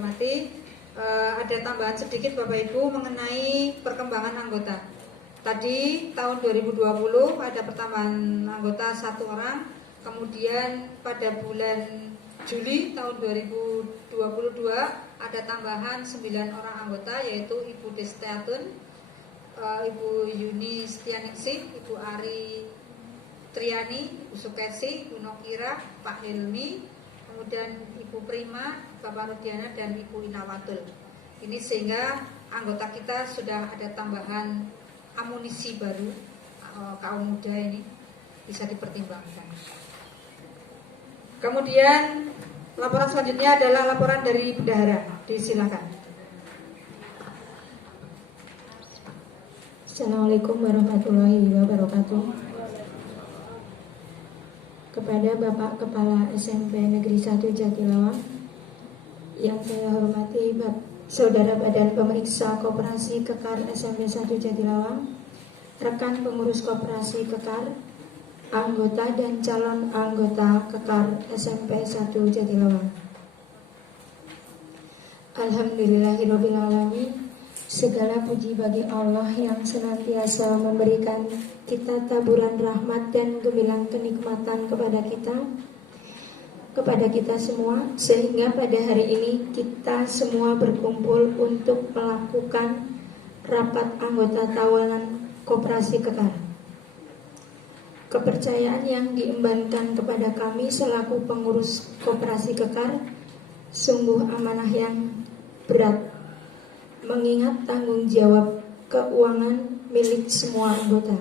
hormati, ada tambahan sedikit Bapak Ibu mengenai perkembangan anggota. Tadi tahun 2020 ada pertambahan anggota 1 orang, kemudian pada bulan Juli tahun 2022 ada tambahan 9 orang anggota, yaitu Ibu Destiatun, Ibu Yuni Setianingsih, Ibu Ari Triani, Ibu Sukersi, Ibu Nokira, Pak Hilmi, kemudian Ibu Prima, Bapak Rudiana, dan Ibu Inawatul. Ini sehingga anggota kita sudah ada tambahan amunisi baru, kaum muda ini bisa dipertimbangkan. Kemudian laporan selanjutnya adalah laporan dari bendahara. Disilakan. Assalamualaikum warahmatullahi wabarakatuh. Kepada Bapak Kepala SMP Negeri 1 Jatilawang yang saya hormati, Saudara Badan Pemeriksa Koperasi Kekar SMP 1 Jatilawang, rekan pengurus Koperasi Kekar, anggota dan calon anggota Kekar SMP 1 Jatilawang. Alhamdulillahirrabbilalamin. Segala puji bagi Allah yang senantiasa memberikan kita taburan rahmat dan gemilang kenikmatan kepada kita semua, sehingga pada hari ini kita semua berkumpul untuk melakukan rapat anggota tahunan Koperasi Kekar. Kepercayaan yang diembankan kepada kami selaku pengurus Koperasi Kekar sungguh amanah yang berat, mengingat tanggung jawab keuangan milik semua anggota.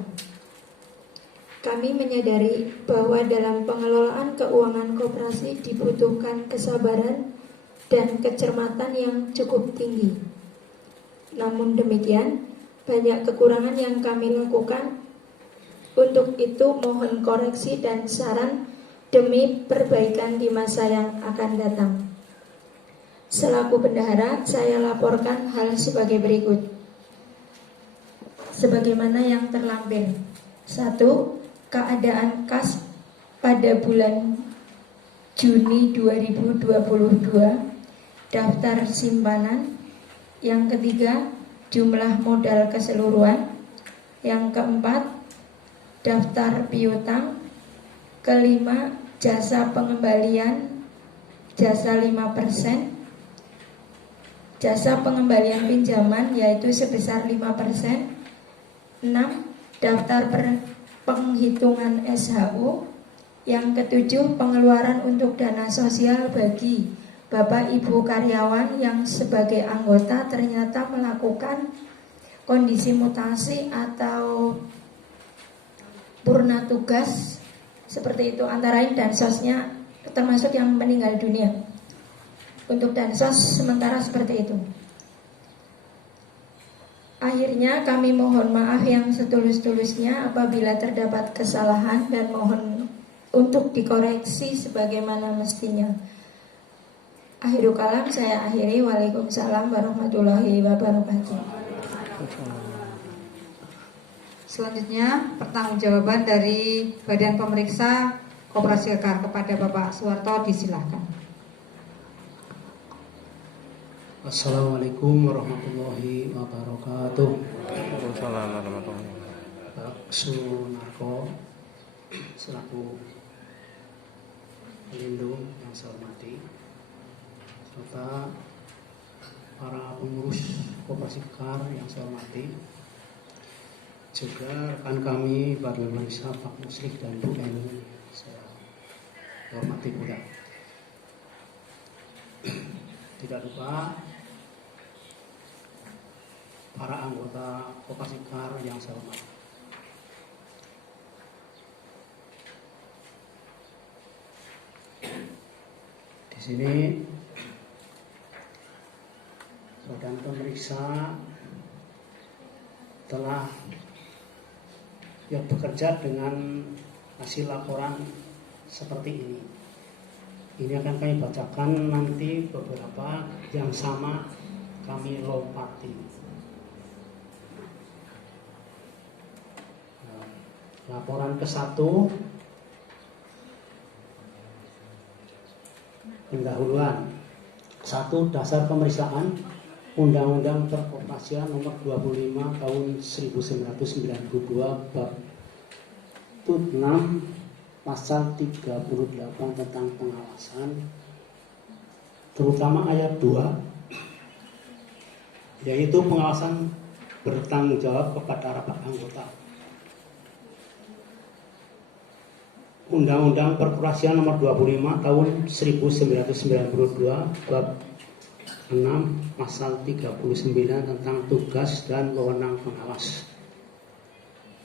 Kami menyadari bahwa dalam pengelolaan keuangan koperasi dibutuhkan kesabaran dan kecermatan yang cukup tinggi. Namun demikian, banyak kekurangan yang kami lakukan. Untuk itu mohon koreksi dan saran demi perbaikan di masa yang akan datang. Selaku bendahara, saya laporkan hal sebagai berikut. Sebagaimana yang terlampir. 1. Keadaan kas pada bulan Juni 2022, daftar simpanan. Yang ketiga, jumlah modal keseluruhan. Yang keempat, daftar piutang. Kelima, jasa pengembalian, jasa 5%. Jasa pengembalian pinjaman yaitu sebesar 5%. 6. Daftar penghitungan SHU. Yang ketujuh, pengeluaran untuk dana sosial bagi Bapak Ibu karyawan yang sebagai anggota ternyata melakukan kondisi mutasi atau purna tugas seperti itu, antara lain dansosnya termasuk yang meninggal dunia. Untuk dansos sementara seperti itu. Akhirnya kami mohon maaf yang setulus-tulusnya apabila terdapat kesalahan dan mohon untuk dikoreksi sebagaimana mestinya. Akhirul kalam saya akhiri. Waalaikumsalam warahmatullahi wabarakatuh. Selanjutnya pertanggungjawaban dari Badan Pemeriksa Koperasi Kekar kepada Bapak Suwarto, disilakan. Assalamualaikum warahmatullahi wabarakatuh. Waalaikumsalam warahmatullahi wabarakatuh. Pak Sunarko selaku pelindung yang saya hormati, serta para pengurus Koperasi Kekar yang saya hormati, juga rekan kami Badan Pemeriksa Pak Musrik dan Bu Eni saya hormati pula. Tidak lupa para anggota Koperasi Kekar yang saya hormati. Di sini Badan Pemeriksa telah bekerja dengan hasil laporan seperti ini. Ini akan kami bacakan nanti beberapa yang sama kami lompati. Laporan ke-1, pendahuluan. Satu, dasar pemeriksaan Undang-Undang Perkoperasian nomor 25 tahun 1992 bab 6 pasal 38 tentang pengawasan, terutama ayat 2, yaitu pengawasan bertanggung jawab kepada rapat anggota. Undang-Undang Perkoperasian nomor 25 tahun 1992 bab 6 pasal 39 tentang tugas dan wewenang pengawas.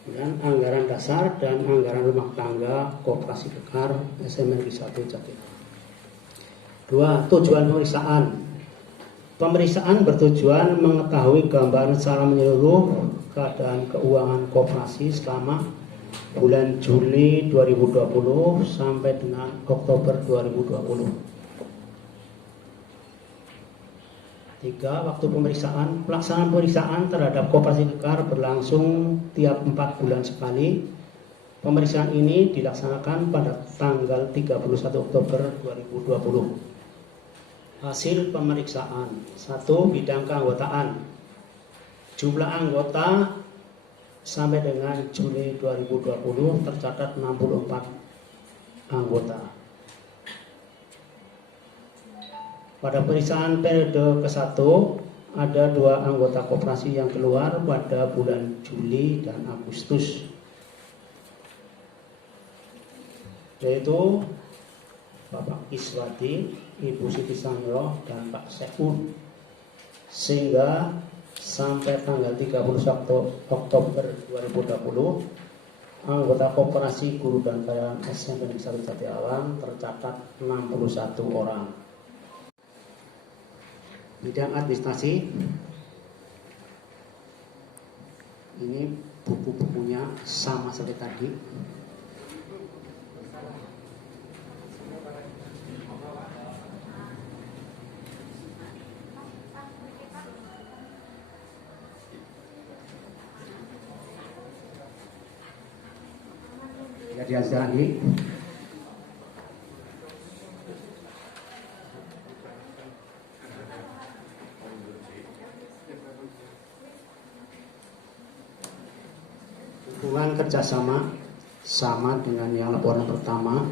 Dan anggaran dasar dan anggaran rumah tangga Koperasi Kekar SMRG 1 Jakarta. 2. Tujuan pemeriksaan. Pemeriksaan bertujuan mengetahui gambaran secara menyeluruh keadaan keuangan koperasi selama bulan Juli 2020 sampai dengan Oktober 2020. 3. Waktu pemeriksaan. Pelaksanaan pemeriksaan terhadap Koperasi Kekar berlangsung tiap 4 bulan sekali. Pemeriksaan ini dilaksanakan pada tanggal 31 Oktober 2020. Hasil pemeriksaan. 1. Bidang keanggotaan. Jumlah anggota sampai dengan Juli 2020 tercatat 64 anggota. Pada pemeriksaan periode ke-1 ada 2 anggota koperasi yang keluar pada bulan Juli dan Agustus, yaitu Bapak Iswati, Ibu Siti Sanro, dan Pak Sekun, sehingga sampai tanggal 31 Oktober 2020 anggota koperasi guru dan karyawan SMP Negeri 1 Jati Alam tercatat 61 orang. Bidang administrasi, ini buku-bukunya sama seperti tadi. Jadi Azali. Hubungan kerjasama sama dengan yang laporan pertama.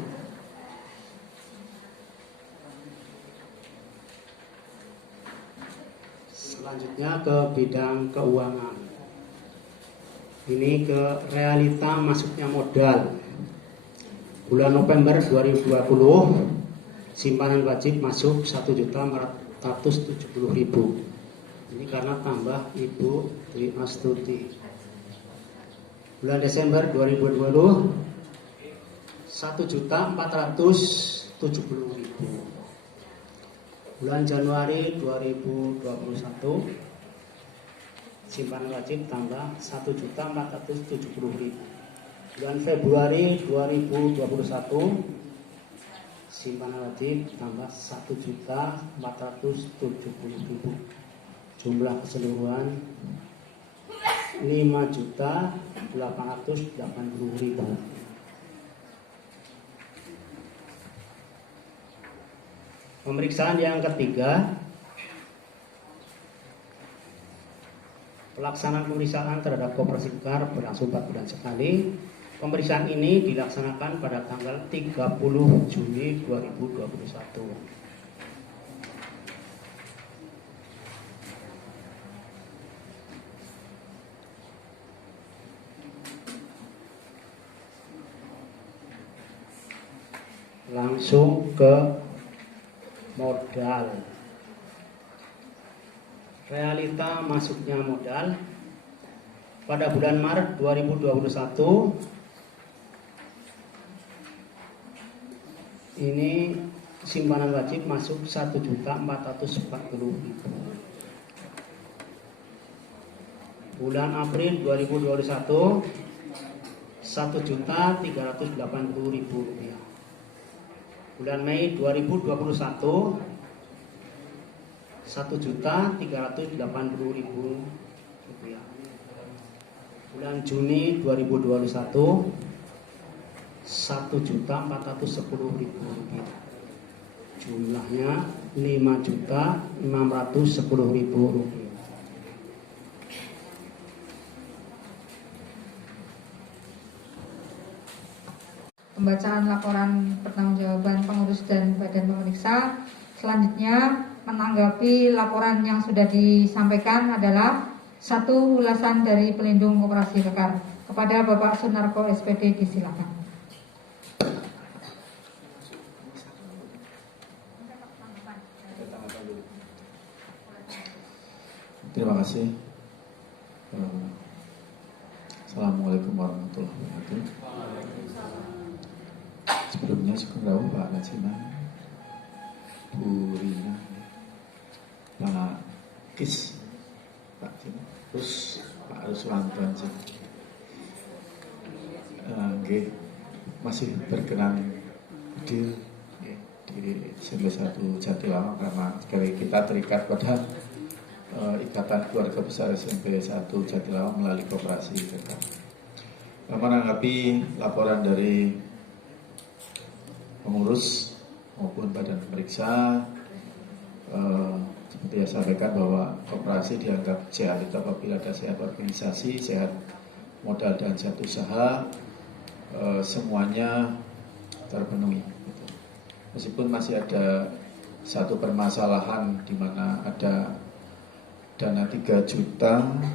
Selanjutnya ke bidang keuangan. Ini ke realita masuknya modal. Bulan November 2020 simpanan wajib masuk 1.470.000. Ini karena tambah Ibu Dwi Astuti. Bulan Desember 2020 1.470.000. Bulan Januari 2021 simpanan wajib tambah 1.470.000. Bulan Februari 2021 simpanan wajib tambah 1.470.000. Jumlah keseluruhan 5.880.000. Pemeriksaan yang ketiga, pelaksanaan pemeriksaan terhadap Koperasi Kekar berlangsung 4 bulan sekali. Pemeriksaan ini dilaksanakan pada tanggal 30 Juni 2021. Langsung ke modal. Realita masuknya modal pada bulan Maret 2021 ini simpanan wajib masuk 1.440.000. Bulan April 2021 1.380.000 rupiah. Bulan Mei 2021 1.380.000 rupiah. Bulan Juni 2021 1.410.000 rupiah. Jumlahnya Rp5.610.000. Pembacaan laporan pertanggungjawaban pengurus dan badan pemeriksa. Selanjutnya, menanggapi laporan yang sudah disampaikan adalah satu ulasan dari pelindung koperasi Kekar. Kepada Bapak Sunarko SPD disilakan. Terima kasih. Assalamualaikum warahmatullahi wabarakatuh. Sebelumnya syukur Pak Lajina, Bu Rina, Pak Kis, Pak Cina, terus Pak Ruswanto masih berkenan hadir di SMP 1 Jatilawang karena sekali kita terikat pada Ikatan Keluarga Besar SMP 1 Jatilawang melalui koperasi Kekar. Menanggapi laporan dari pengurus maupun badan pemeriksa, seperti yang saya sampaikan bahwa koperasi dianggap sehat itu apabila ada sehat organisasi, sehat modal dan sehat usaha, semuanya terpenuhi. Meskipun masih ada satu permasalahan di mana ada dana 3.500.000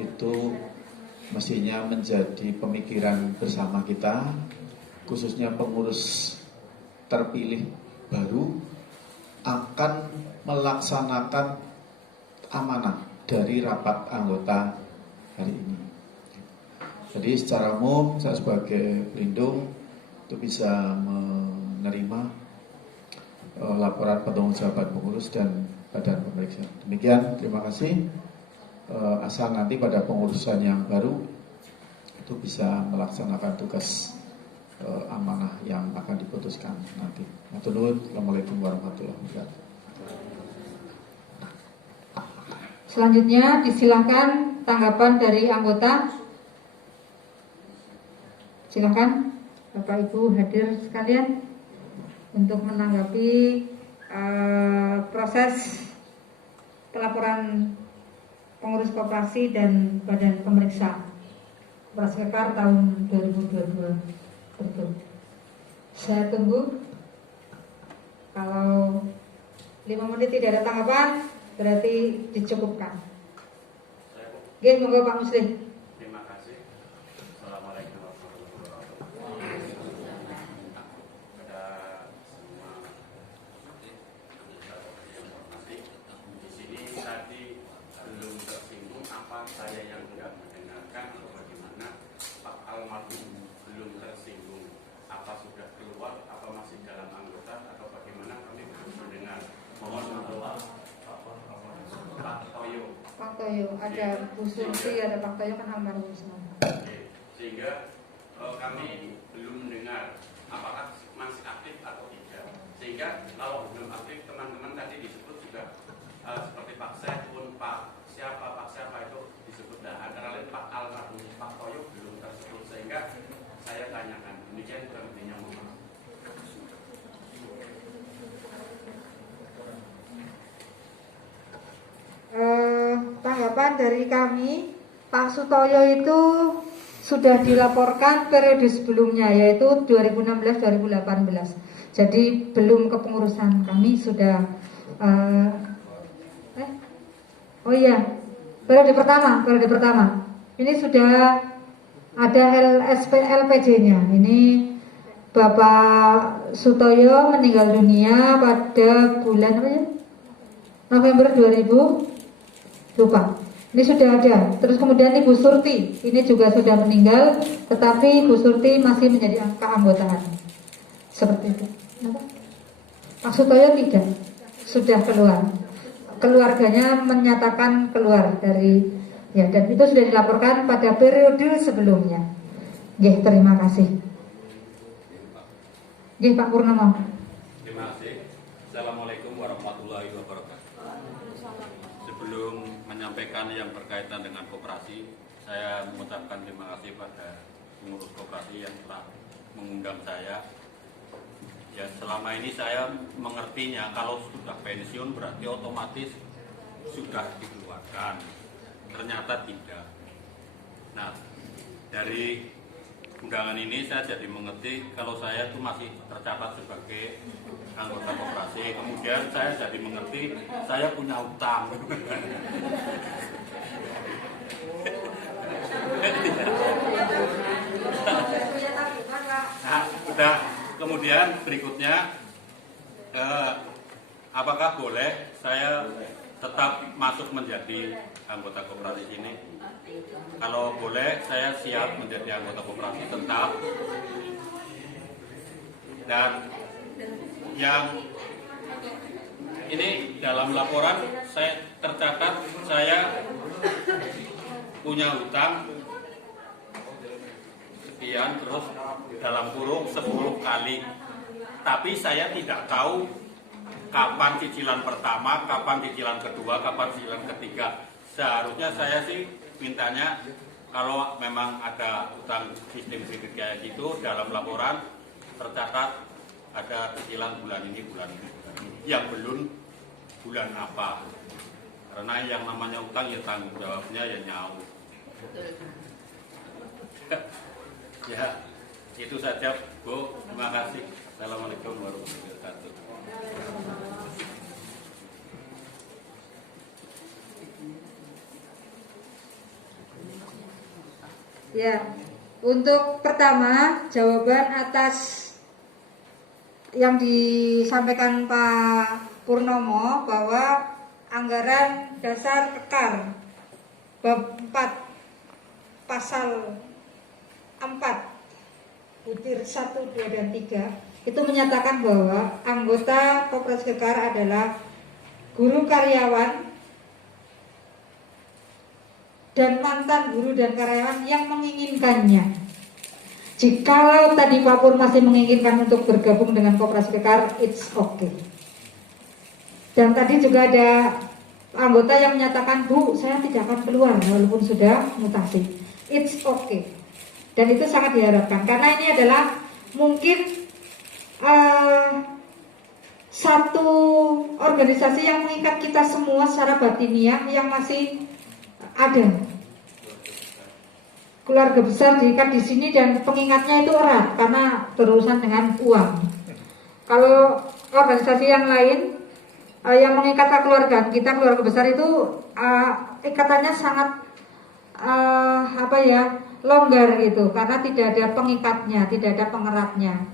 itu mestinya menjadi pemikiran bersama kita, khususnya pengurus terpilih baru akan melaksanakan amanah dari rapat anggota hari ini. Jadi secara umum saya sebagai pelindung itu bisa menerima laporan pertanggungjawaban pengurus dan badan pemeriksa. Demikian, terima kasih. Asal nanti pada pengurusan yang baru itu bisa melaksanakan tugas amanah yang akan diputuskan nanti. Assalamualaikum warahmatullahi wabarakatuh. Selanjutnya disilakan tanggapan dari anggota. Silakan Bapak Ibu hadir sekalian untuk menanggapi proses pelaporan pengurus koperasi dan badan pemeriksa Koperasi Kekar tahun 2022 berikut. Saya tunggu. Kalau 5 menit tidak ada tanggapan, berarti dicukupkan. Oke, monggo Pak Muslim. Terima kasih. Assalamualaikum warahmatullahi wabarakatuh. Kepada semua yang hormati, di sini tadi belum tersinggung apa saya yang tidak mendengarkan atau bagaimana. Pak almarhum belum tersinggung apa sudah keluar, apa masih dalam anggota atau bagaimana, kami belum mendengar. Mohon untuk Pak Toyo. Pak Toyo, ada Bu Surti, ada Pak Toyo kan almarhum semua. Sehingga kami belum mendengar apakah masih aktif atau tidak. Sehingga kalau belum aktif, teman-teman tadi disebut juga seperti Pak Sehun, Pak siapa itu disebut. Nah, antara lain Pak almarhum Pak Toyo belum tersebut. Sehingga saya tanyakan, demikian kurang lebihnya, mohon maaf. Tanggapan dari kami, Pak Sutoyo itu sudah dilaporkan periode sebelumnya, yaitu 2016-2018. Jadi belum kepengurusan kami sudah oh iya, periode pertama. Ini sudah ada LPJ-nya. Ini Bapak Sutoyo meninggal dunia pada bulan apa ya? November 2000. Lupa. Ini sudah ada. Terus kemudian Ibu Surti, ini juga sudah meninggal, tetapi Ibu Surti masih menjadi keanggotaan. Seperti itu. Pak Sutoyo tidak, sudah keluar. Keluarganya menyatakan keluar dari, ya, dan itu sudah dilaporkan pada periode sebelumnya. Nggih, terima kasih. Nggih, Pak Purnomo. Terima kasih. Assalamualaikum warahmatullahi wabarakatuh. Sebelum menyampaikan yang berkaitan dengan koperasi, saya mengucapkan terima kasih pada pengurus koperasi yang telah mengundang saya. Ya, selama ini saya mengertinya kalau sudah pensiun berarti otomatis sudah dikeluarkan. Ternyata tidak. Nah, dari undangan ini saya jadi mengerti kalau saya itu masih tercatat sebagai anggota koperasi. Kemudian saya jadi mengerti saya punya utang. Nah, udah. Kemudian berikutnya, apakah boleh saya tetap masuk menjadi anggota koperasi ini? Kalau boleh, saya siap menjadi anggota koperasi tetap. Dan yang ini dalam laporan saya tercatat saya punya hutang sekian, terus dalam kurung 10 kali. Tapi saya tidak tahu kapan cicilan pertama, kapan cicilan kedua, kapan cicilan ketiga. Seharusnya saya sih mintanya kalau memang ada hutang sistem kredit kayak gitu dalam laporan tercatat ada cicilan bulan ini, bulan ini, bulan ini. Yang belum bulan apa. Karena yang namanya hutang ya tanggung jawabnya ya nyawa. Ya, itu saja Bu, terima kasih. Assalamualaikum warahmatullahi wabarakatuh. Ya, untuk pertama jawaban atas yang disampaikan Pak Purnomo bahwa anggaran dasar Kekar bab 4 pasal 4 butir 1, 2, dan 3 itu menyatakan bahwa anggota Koperasi Kekar adalah guru karyawan dan mantan guru dan karyawan yang menginginkannya. Jikalau tadi Pak Pur masih menginginkan untuk bergabung dengan Koperasi Kekar, it's okay. Dan tadi juga ada anggota yang menyatakan, Bu, saya tidak akan keluar walaupun sudah mutasi. It's okay. Dan itu sangat diharapkan karena ini adalah mungkin satu organisasi yang mengikat kita semua secara batiniah yang masih ada. Keluarga besar diikat di sini dan pengingatnya itu erat karena berurusan dengan uang. Kalau organisasi yang lain yang mengikat keluarga kita, keluarga besar itu ikatannya sangat longgar gitu karena tidak ada pengikatnya, tidak ada pengeratnya.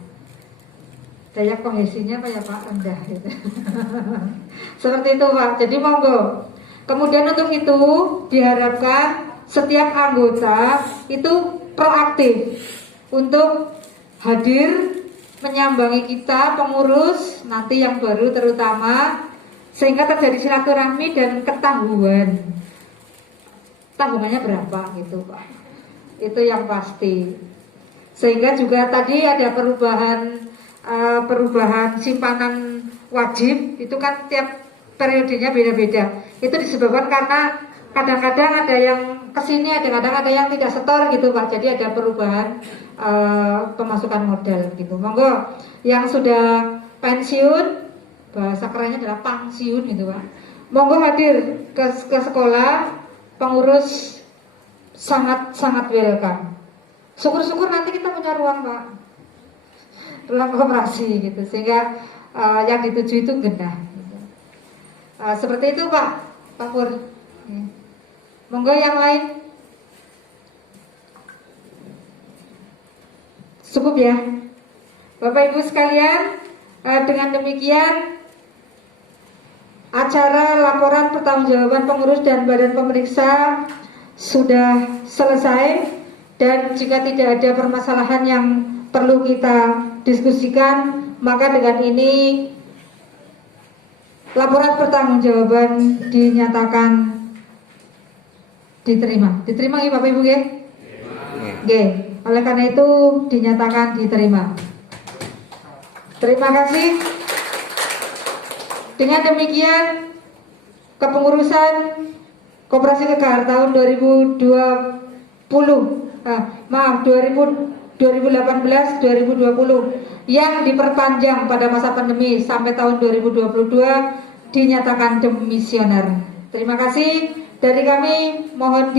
Daya kohesinya apa ya Pak, rendah gitu. Seperti itu Pak. Jadi monggo. Kemudian untuk itu diharapkan setiap anggota itu proaktif untuk hadir menyambangi kita pengurus nanti yang baru terutama sehingga terjadi silaturahmi dan ketahuan tabungannya berapa gitu Pak. Itu yang pasti. Sehingga juga tadi ada perubahan simpanan wajib itu kan tiap periodenya beda-beda. Itu disebabkan karena kadang-kadang ada yang kesini, kadang-kadang ada yang tidak setor gitu Pak. Jadi ada perubahan pemasukan modal gitu. Monggo yang sudah pensiun, bahasa kerennya adalah pangsiun gitu Pak. Monggo hadir ke sekolah. Pengurus sangat welcome. Syukur-syukur nanti kita punya ruang Pak, ruang koperasi gitu, sehingga yang dituju itu genah. Gitu. Seperti itu Pak Pur. Ya. Monggo yang lain. Cukup ya, Bapak Ibu sekalian. Dengan demikian acara laporan pertanggungjawaban pengurus dan badan pemeriksa sudah selesai dan jika tidak ada permasalahan yang perlu kita diskusikan maka dengan ini laporan pertanggungjawaban dinyatakan diterima. Diterima ya Bapak Ibu ya? Oke. Oleh karena itu dinyatakan diterima. Terima kasih. Dengan demikian kepengurusan Koperasi Kekar tahun 2020 2018-2020 yang diperpanjang pada masa pandemi sampai tahun 2022 dinyatakan demisioner. Terima kasih dari kami, mohon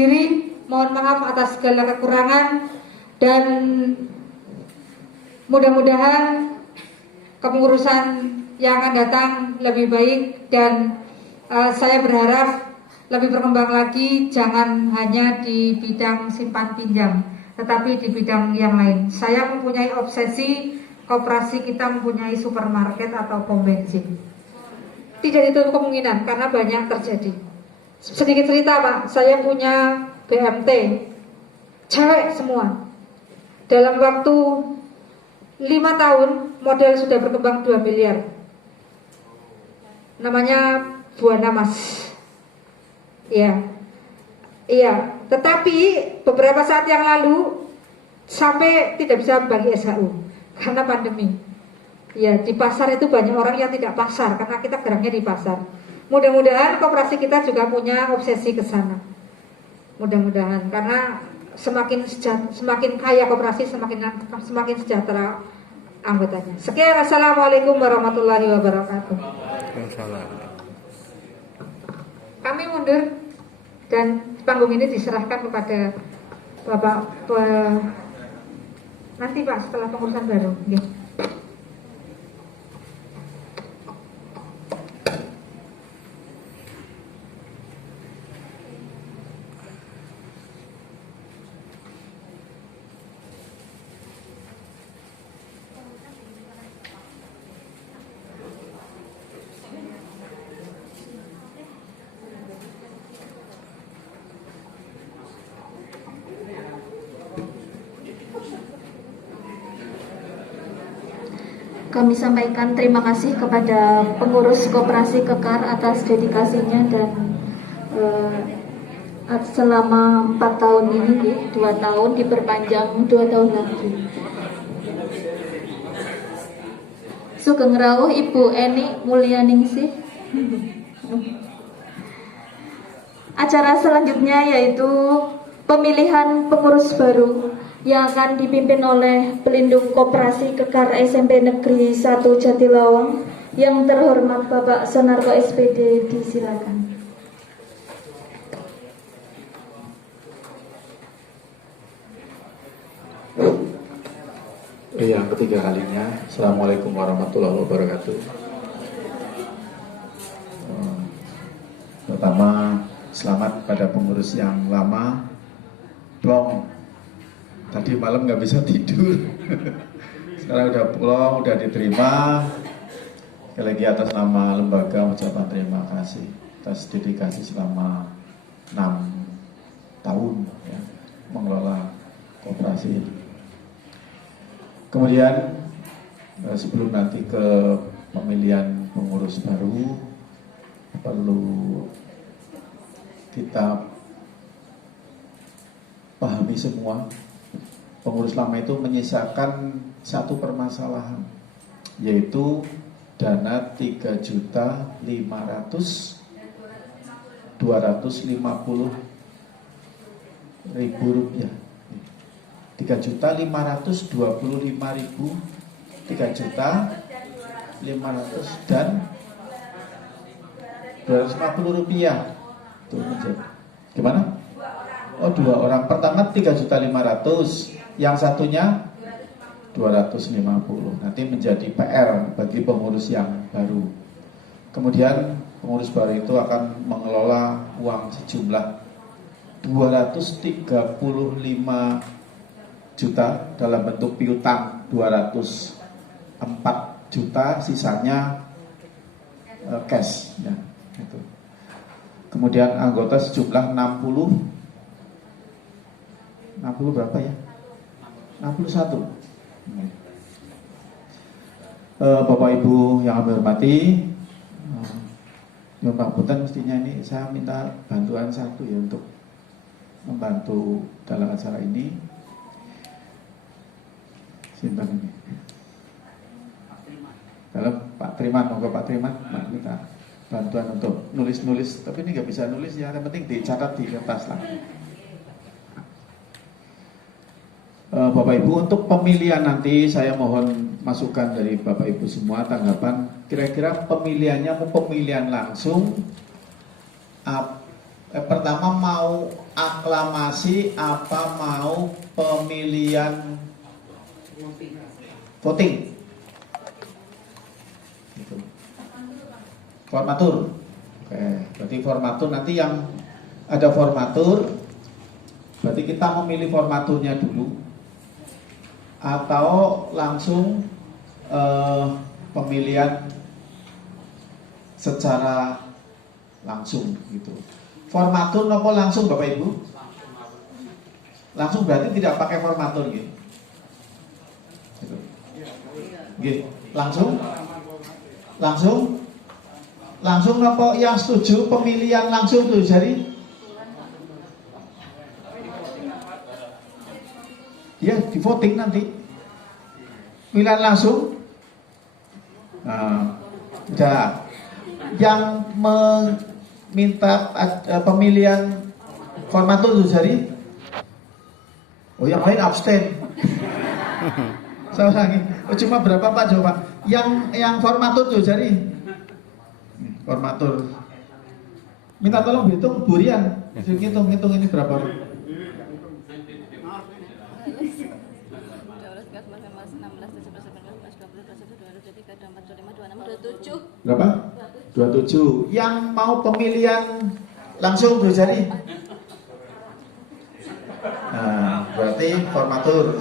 maaf atas segala kekurangan dan mudah-mudahan kepengurusan yang akan datang lebih baik dan saya berharap lebih berkembang lagi, jangan hanya di bidang simpan pinjam, tetapi di bidang yang lain. Saya mempunyai obsesi, koperasi kita mempunyai supermarket atau pom bensin. Tidak ditutup kemungkinan karena banyak terjadi. Sedikit cerita Pak, saya punya BMT, cewek semua. Dalam waktu 5 tahun model sudah berkembang 2 miliar. Namanya Buana Mas. Iya. Tetapi beberapa saat yang lalu sampai tidak bisa bagi SHU karena pandemi. Ya, di pasar itu banyak orang yang tidak pasar karena kita geraknya di pasar. Mudah-mudahan koperasi kita juga punya obsesi ke sana. Mudah-mudahan karena semakin kaya koperasi semakin sejahtera anggotanya. Sekian, assalamualaikum warahmatullahi wabarakatuh. Kami mundur dan panggung ini diserahkan kepada Bapak nanti Pak setelah pengurusan baru. Ya. Kami sampaikan terima kasih kepada pengurus Koperasi Kekar atas dedikasinya dan selama 4 tahun ini, 2 tahun diperpanjang 2 tahun lagi. Sugeng rawuh Ibu Eni Mulyaningsih. Acara selanjutnya yaitu pemilihan pengurus baru yang akan dipimpin oleh Pelindung Koperasi Kekar SMP Negeri 1 Jatilawang. Yang terhormat Bapak Sonarko SPD, disilakan. Yang ketiga kalinya, Assalamualaikum warahmatullahi wabarakatuh. Pertama, selamat pada pengurus yang lama. Plong, tadi malam nggak bisa tidur. Sekarang udah plong, udah diterima. Sekali lagi atas nama lembaga ucapan terima kasih atas dedikasi selama 6 tahun ya, mengelola koperasi ini. Kemudian sebelum nanti ke pemilihan pengurus baru, perlu kita pahami semua, pengurus lama itu menyisakan satu permasalahan, yaitu dana 3.500.250.000 rupiah. 3.525.000, 3.500 dan 250 rupiah. Tuh, gimana? Oh, 2 orang. Pertama 3.500.000, yang satunya 250. Nanti menjadi PR bagi pengurus yang baru. Kemudian pengurus baru itu akan mengelola uang sejumlah 235 juta dalam bentuk piutang 204 juta, sisanya cash ya, gitu. Kemudian anggota sejumlah 60 berapa ya? 61. Bapak Ibu yang kami hormati, ya Pak Putan, mestinya ini saya minta bantuan satu ya untuk membantu dalam acara ini. Simpan ini. Dalam Pak Triman, moga Pak Triman minta bantuan untuk nulis-nulis, tapi ini nggak bisa nulis ya, yang penting dicatat di kertas lah. Bapak Ibu, untuk pemilihan nanti saya mohon masukan dari Bapak Ibu semua, tanggapan kira-kira pemilihannya mau pemilihan langsung, pertama mau aklamasi apa mau pemilihan voting, gitu. Formatur. Oke, berarti formatur nanti yang ada formatur, berarti kita memilih formaturnya dulu atau langsung pemilihan secara langsung gitu. Formatur nopo langsung Bapak Ibu? Langsung berarti tidak pakai formatur gitu. Gitu. Langsung nopo yang setuju pemilihan langsung tuh jadi? Ya di voting nanti pilihan langsung. Nah, udah yang meminta pemilihan formatur tuh jadi, oh yang lain abstain. Saya lagi, oh, cuma berapa Pak coba? Yang formatur tuh jadi, formatur. Minta tolong hitung burian, hitung ini berapa? Berapa? 27. Yang mau pemilihan langsung tuh jadi. Nah, berarti formatur.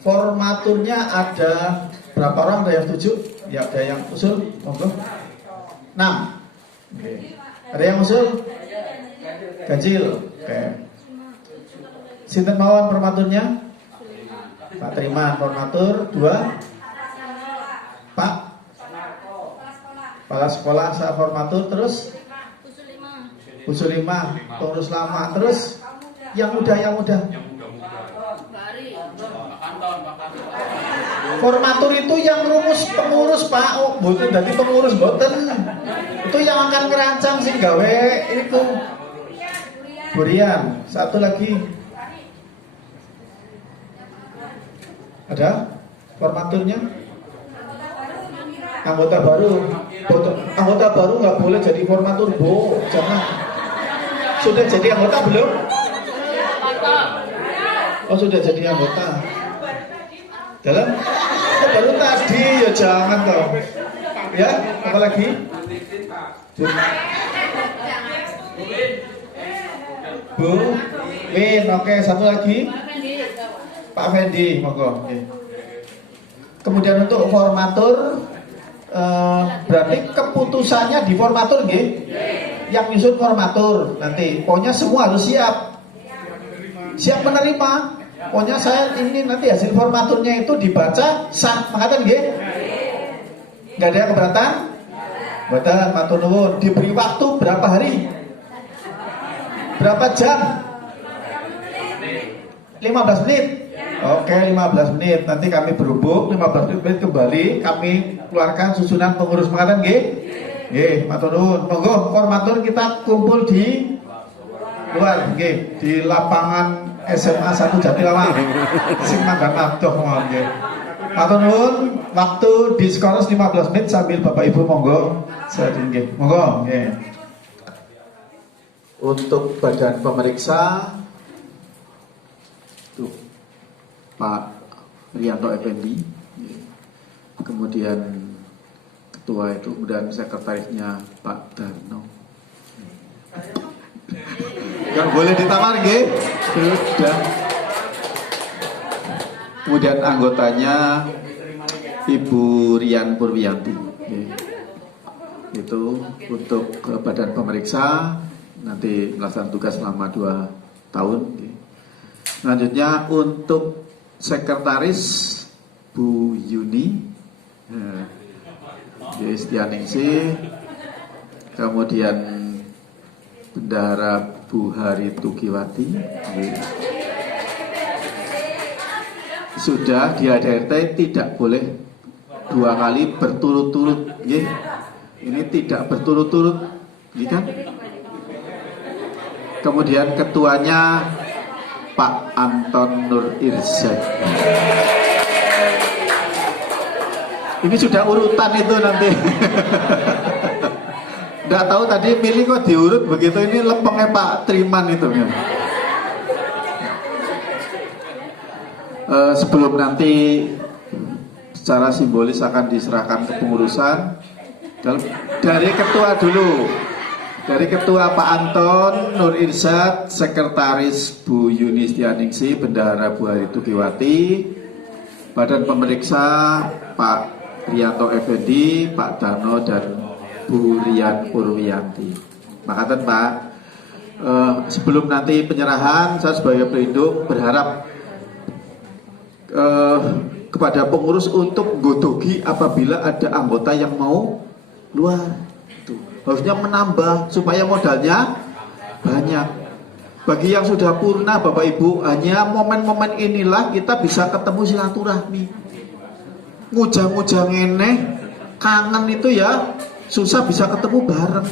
Formaturnya ada berapa orang? Ada yang setuju? Ya, ada yang usul? Monggo. 6. Ada yang usul? Ganjil. Oke. Sinten mawon formaturnya? Pak Triman formatur 2. Pak Kepala sekolah saya formatur terus usul 5 pengurus lama terus yang muda formatur itu yang rumus pengurus Pak. Oh boten dadi pengurus boten itu yang akan ngerancang sing gawe itu burian. Satu lagi ada formaturnya anggota baru nggak boleh jadi formatur Bu, jangan. Sudah jadi anggota belum? Oh sudah jadi anggota. Dalam baru tadi ya jangan toh. Ya apa lagi? Bu Win, oke satu lagi Pak Fendi, monggo. Kemudian untuk formatur. Berarti keputusannya di formatur nggih? Yang nyusun formatur nanti pokoknya semua harus siap menerima. Pokoknya saya ini nanti hasil formaturnya itu dibaca sah mengatakan nggih? Enggak ada yang keberatan? Betul, matur nuwun. Diberi waktu berapa hari? Berapa jam? 15 menit. Oke, 15 menit. Nanti kami berhubung 15 menit kembali kami keluarkan susunan pengurus mengatakan nggih. Nggih, matur nuwun. Monggo formatur kita kumpul di luar nggih, di lapangan SMA 1 Jatilawang. Sing manggan abdoh nggih. Matur nuwun, waktu diskors 15 menit sambil Bapak Ibu monggo. Saya nggih. Monggo nggih. Untuk badan pemeriksa tuh Pak Rianto Effendi, kemudian ketua itu, kemudian sekretarisnya Pak Darno. Yang boleh ditamar nggih? Sudah. Kemudian anggotanya Ibu Rian Purwiyanti. Itu untuk badan pemeriksa nanti melaksanakan tugas selama 2 tahun. Selanjutnya untuk sekretaris Bu Yuni Setianingsih, kemudian bendahara Bu Hari Tugiwati, sudah di ADRT tidak boleh 2 kali berturut-turut, ini tidak berturut-turut, kan? Kemudian ketuanya Pak Anton Nur Irzad. Ini sudah urutan itu nanti. Nggak tahu tadi milih kok diurut begitu. Ini lempengnya Pak Triman itu kan. Sebelum nanti secara simbolis akan diserahkan ke pengurusan, dari ketua dulu. Dari ketua Pak Anton Nur Irzad, sekretaris Bu Yunistianingsi, bendahara Bu Hari Tugiwati, badan pemeriksa Pak Rianto Effendi, Pak Dano dan Bu Rian Purwiyanti. Makasih Pak. Sebelum nanti penyerahan, saya sebagai pelindung berharap kepada pengurus untuk godogi apabila ada anggota yang mau keluar. Harusnya menambah supaya modalnya banyak. Bagi yang sudah purna Bapak Ibu, hanya momen-momen inilah kita bisa ketemu silaturahmi. Ngujang-ngujang eneh, kangen itu ya susah bisa ketemu bareng.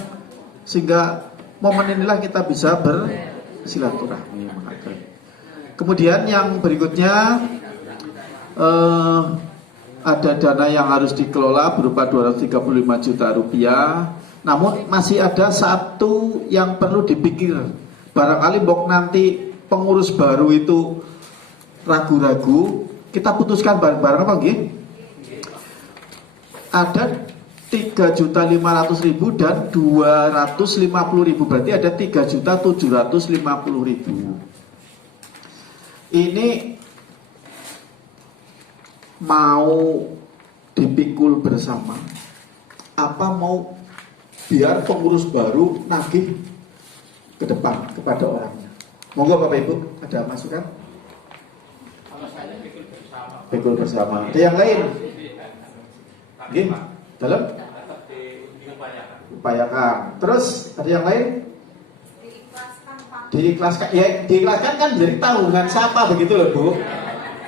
Sehingga momen inilah kita bisa bersilaturahmi. Kemudian yang berikutnya, ada dana yang harus dikelola berupa 235 juta rupiah. Namun masih ada satu yang perlu dipikir. Barangkali bok nanti pengurus baru itu ragu-ragu, kita putuskan bareng-bareng apa nggih? Ada 3.500.000 dan 250.000, berarti ada 3.750.000. Ini mau dipikul bersama apa mau biar pengurus baru nagih ke depan kepada orangnya? Monggo Bapak Ibu, ada masukan? Pikul bersama. Ada yang lain? Nggih, dalam? Upayakan. Terus ada yang lain? Diikhlaskan. Ya, diikhlaskan kan jadi tanggungan siapa begitu loh Bu?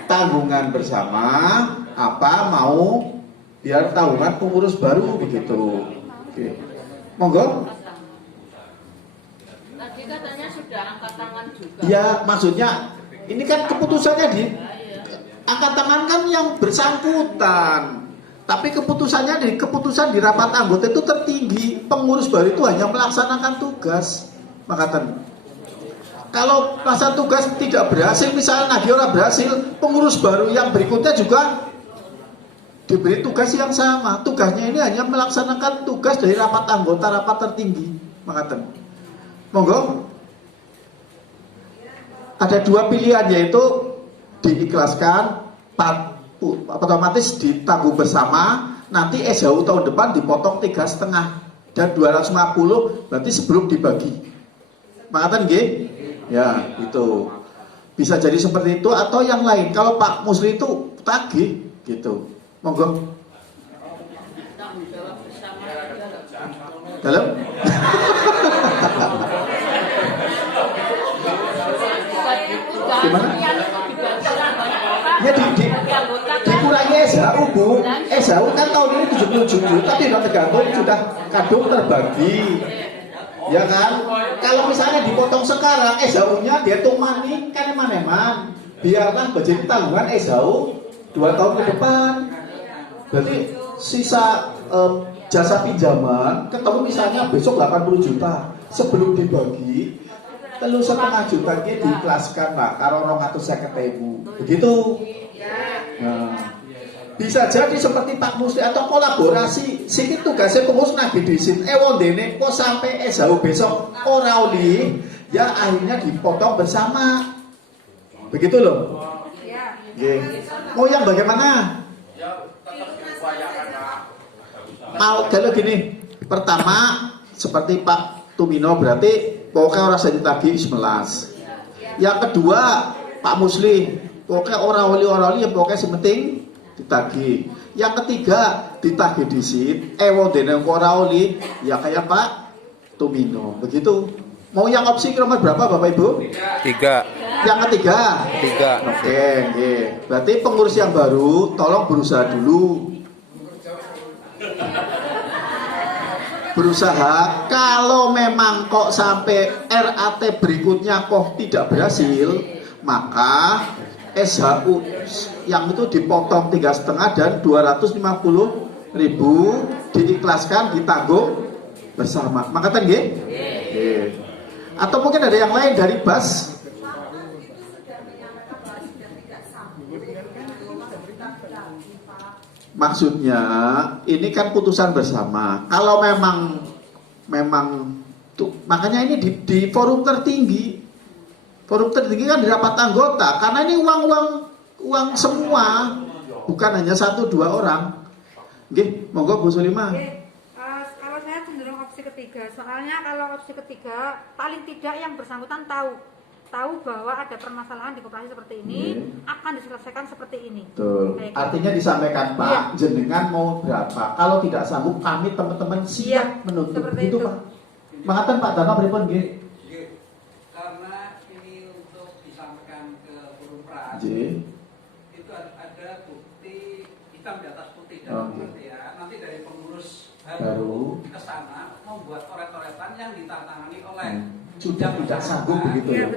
Tanggungan bersama apa mau biar tanggungan pengurus baru begitu. Oke. Monggo. Tadi katanya sudah angkat tangan juga. Ya, maksudnya ini kan keputusannya di angkat tangan kan yang bersangkutan. Tapi keputusannya keputusan di rapat anggota itu tertinggi. Pengurus baru itu hanya melaksanakan tugas. Makatan. Kalau melaksanakan tugas tidak berhasil, misalnya nagih orang berhasil, pengurus baru yang berikutnya juga diberi tugas yang sama. Tugasnya ini hanya melaksanakan tugas dari rapat anggota, rapat tertinggi. Makatan. Monggo. Ada dua pilihan, yaitu diikhlaskan, otomatis ditanggung bersama. Nanti SHU tahun depan dipotong 3,5 dan 250 berarti sebelum dibagi. Makatan nggih? Ya, itu bisa jadi seperti itu atau yang lain. Kalau Pak Musli itu tagih gitu. Monggo. Tanggung jawab bersama Dalam? Gimana? Ya dikurangi SHU Bu. SHU kan tahun ini 77 tapi udah tergantung sudah kadung terbagi. Ya kan? Kalau misalnya dipotong sekarang SHU-nya dihitung maning kan eman-eman. Biarlah menjadi tanggungan SHU 2 tahun ke depan. Berarti sisa jasa pinjaman ketemu misalnya besok 80 juta. Sebelum dibagi 3,5 juta ini diikhlaskan Pak karo 250.000. Begitu. Nah, bisa jadi seperti Pak Musli atau kolaborasi. Sini tugasnya pengurus nagih disin. Wondene kok sampai SHU besok ora oli, ya akhirnya dipotong bersama. Begitu loh. Yeah. Mau yang bagaimana? Mau kalau gini. Pertama seperti Pak Tumino berarti pokoknya orang saya ditagih 11. Yang kedua Pak Musli pokoknya orang-orang yang pokoknya sementing ditagih. Yang ketiga ditagih disit. Wondene ora oli ya kayak Pak Tumino. Begitu. Mau yang opsi nomor berapa Bapak Ibu? 3. Yang ketiga? 3. Oke, oke. Berarti pengurus yang baru tolong berusaha dulu. Berusaha. Kalau memang kok sampai RAT berikutnya kok tidak berhasil, maka SHU yang itu dipotong 3,5 dan 250.000 diikhlaskan ditanggung bersama. Makatan nggih? Nggih. Atau mungkin ada yang lain dari BAS? Maksudnya ini kan putusan bersama. Kalau memang tuh, makanya ini di forum tertinggi. Forum tertinggi kan di rapat anggota, karena ini uang semua, bukan hanya 1-2 orang. Nggih, monggo Bu Sulima. Kalau saya cenderung opsi ketiga, soalnya kalau opsi ketiga paling tidak yang bersangkutan tahu bahwa ada permasalahan di koperasi seperti ini, akan diselesaikan seperti ini. Betul. Artinya disampaikan Pak, jenengan mau berapa? Kalau tidak sanggup, kami teman-teman siap menuntut. Itu Pak. Mengatakan Pak Dana pripun nggih? Karena ini untuk disampaikan ke forum pras, itu ada bukti hitam di atas putih dalam artian nanti dari pengurus baru ke sana membuat coret-coretan yang ditandatangani oleh sudah tidak sanggup begitu ya.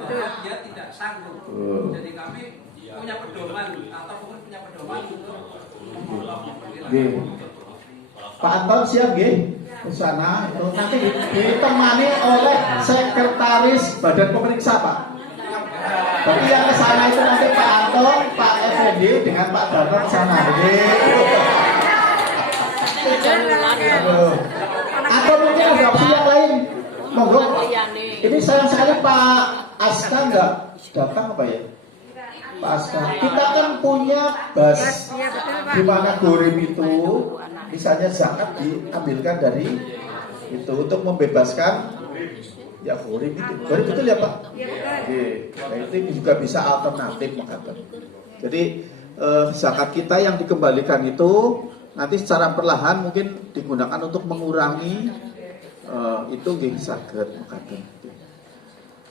Dia tidak sanggup. Jadi kami punya pedoman atau pengurus punya pedoman untuk Pak Anton siap nggih? Ke sana itu nanti ditemani oleh sekretaris Badan Pemeriksa Pak. Berarti yang ke sana itu nanti Pak Anton, Pak Effendi dengan Pak Dana ke sana. Atau mungkin ada opsi yang lain. Monggo. Ini sayang sekali Pak Aska nggak datang apa ya? Pak Aska. Kita kan punya BAS di mana gorim itu misalnya zakat diambilkan dari itu untuk membebaskan ya gorim itu. Gorim betul ya Pak? Nah, itu juga bisa alternatif makanya. Jadi zakat kita yang dikembalikan itu nanti secara perlahan mungkin digunakan untuk mengurangi itu nggih saged mekaten.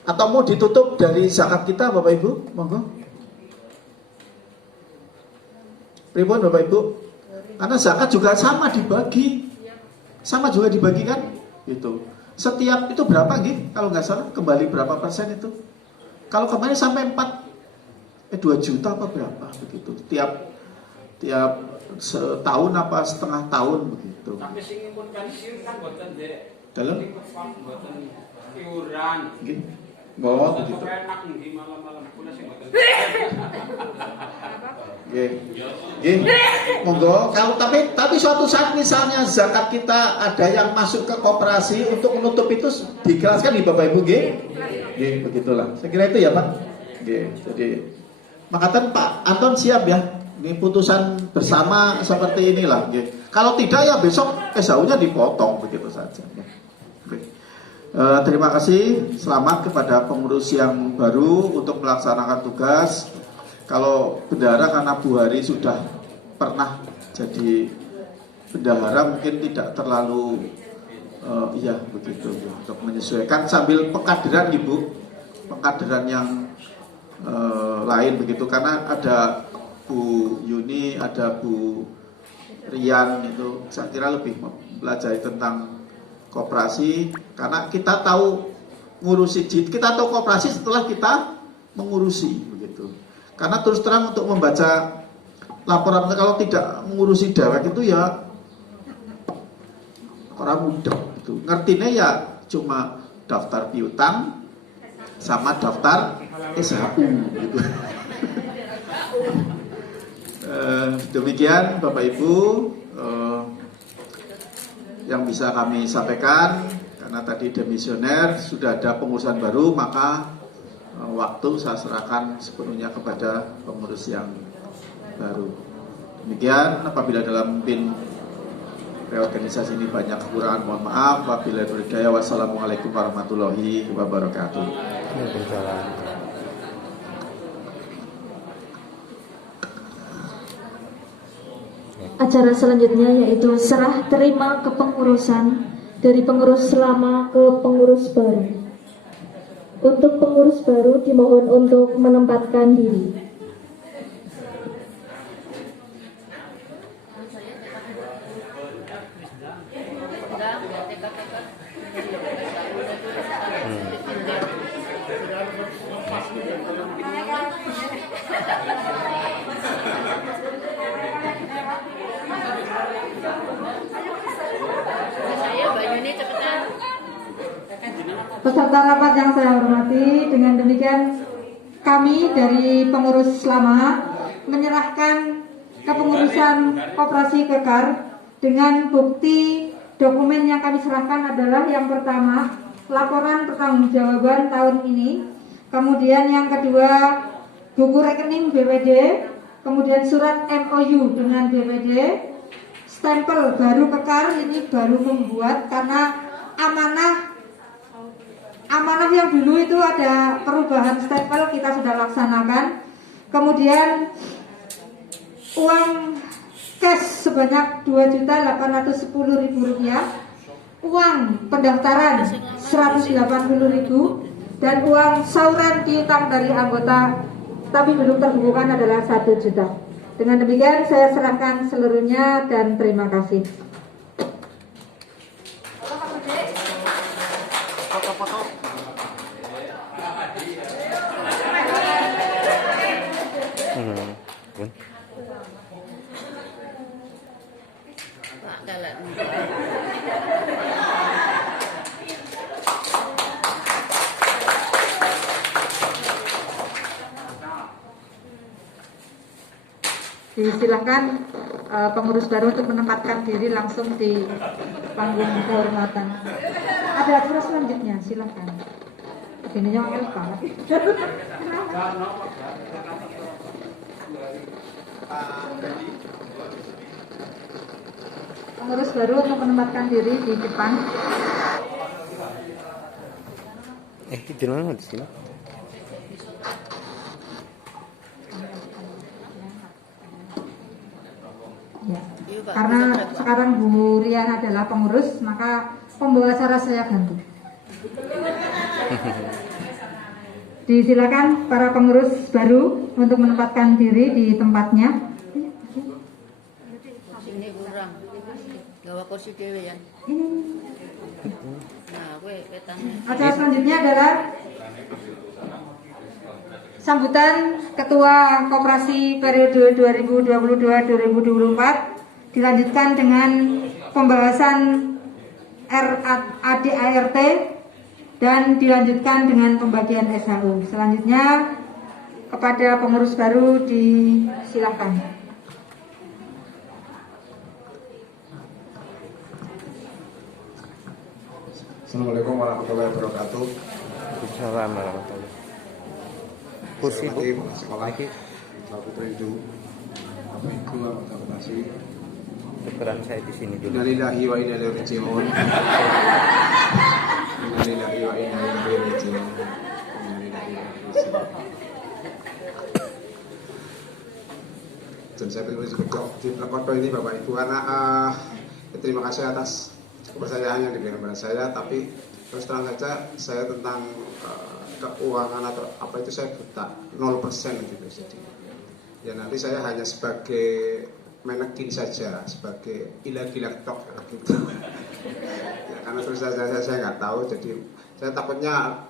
Atau mau ditutup dari zakat kita Bapak Ibu? Monggo. Pripun Bapak Ibu? Karena zakat juga sama dibagi. Sama juga dibagikan gitu. Setiap itu berapa nggih? Kalau nggak salah kembali berapa persen itu? Kalau kemarin sampai 2 juta apa berapa begitu. Tiap setahun apa setengah tahun begitu. Tapi sing impun pensiun kan boten Dek. Dalam boten iuran. Nggih. Bawa begitu. Enak nggih malam-malam kula sing boten. Nggih. Nggih. Monggo kalau tapi suatu saat misalnya zakat kita ada yang masuk ke koperasi untuk menutup itu dijelaskan di Bapak Ibu nggih. Nggih, begitulah. Saya kira itu ya Pak. Nggih. Jadi makatan Pak Anton siap ya. Ini putusan bersama seperti inilah. Kalau tidak ya besok SHU-nya dipotong begitu saja. Terima kasih. Selamat kepada pengurus yang baru untuk melaksanakan tugas. Kalau bendahara karena Bu Hari sudah pernah jadi bendahara mungkin tidak terlalu ya begitu untuk menyesuaikan sambil pengkaderan Ibu, pengkaderan yang lain begitu karena ada Bu Yuni, ada Bu Rian itu saya kira lebih mempelajari tentang koperasi karena kita tahu ngurusi kita tahu koperasi setelah kita mengurusi begitu. Karena terus terang untuk membaca laporan kalau tidak mengurusi dewek itu ya orang muda gitu. Ngertinya ya cuma daftar piutang sama daftar SHU gitu. Demikian Bapak Ibu yang bisa kami sampaikan karena tadi demisioner sudah ada pengurusan baru maka waktu saya serahkan sepenuhnya kepada pengurus yang baru. Demikian apabila dalam PIN reorganisasi ini banyak kekurangan mohon maaf. Wabillahi taufiq hidayah. Wassalamualaikum warahmatullahi wabarakatuh. Acara selanjutnya yaitu serah terima kepengurusan dari pengurus lama ke pengurus baru. Untuk pengurus baru dimohon untuk menempatkan diri. Peserta rapat yang saya hormati, dengan demikian kami dari pengurus lama menyerahkan kepengurusan Koperasi Kekar dengan bukti dokumen yang kami serahkan adalah yang pertama, laporan pertanggungjawaban tahun ini, kemudian yang kedua, buku rekening BPD, kemudian surat MOU dengan BPD, stempel baru Kekar, ini baru membuat karena amanah yang dulu itu ada perubahan stempel, kita sudah laksanakan. Kemudian uang cash sebanyak Rp2.810.000, uang pendaftaran Rp180.000, dan uang sauran piutang dari anggota tapi belum terbukukan adalah 1 juta. Dengan demikian saya serahkan seluruhnya dan terima kasih. Disilakan pengurus baru untuk menempatkan diri langsung di panggung kehormatan. Ada acara selanjutnya, silakan. Ini yang banget. Pengurus baru untuk menempatkan diri di depan. Di mana di sini? Ya. Karena sekarang Bu Rian adalah pengurus, maka pembawa acara saya ganti. Disilakan para pengurus baru untuk menempatkan diri di tempatnya. Sini kurang. Gawa kursi dhewe ya. Nah, kowe wetane. Acara selanjutnya adalah sambutan Ketua Koperasi periode 2022-2024, dilanjutkan dengan pembahasan ADART dan dilanjutkan dengan pembagian SHU. Selanjutnya kepada pengurus baru disilakan. Assalamualaikum warahmatullahi wabarakatuh. Assalamualaikum warahmatullahi wabarakatuh. Kursi Bu, sekolah Putra itu Bapak Ibu anggota koperasi. Peran saya di sini dulu. Innalillahi wa inna ilaihi raji'un. Innalillahi wa inna ilaihi raji'un. Dan saya berterima kasih di foto ini Bapak Ibu karena terima kasih atas kepercayaan yang diberikan kepada saya, tapi terus terang saja saya tentang keuangan atau apa itu saya buta 0% gitu. Jadi ya nanti saya hanya sebagai menekin saja, sebagai ilah-ilah tok gitu. Ya, karena terus saja saya nggak tahu, jadi saya takutnya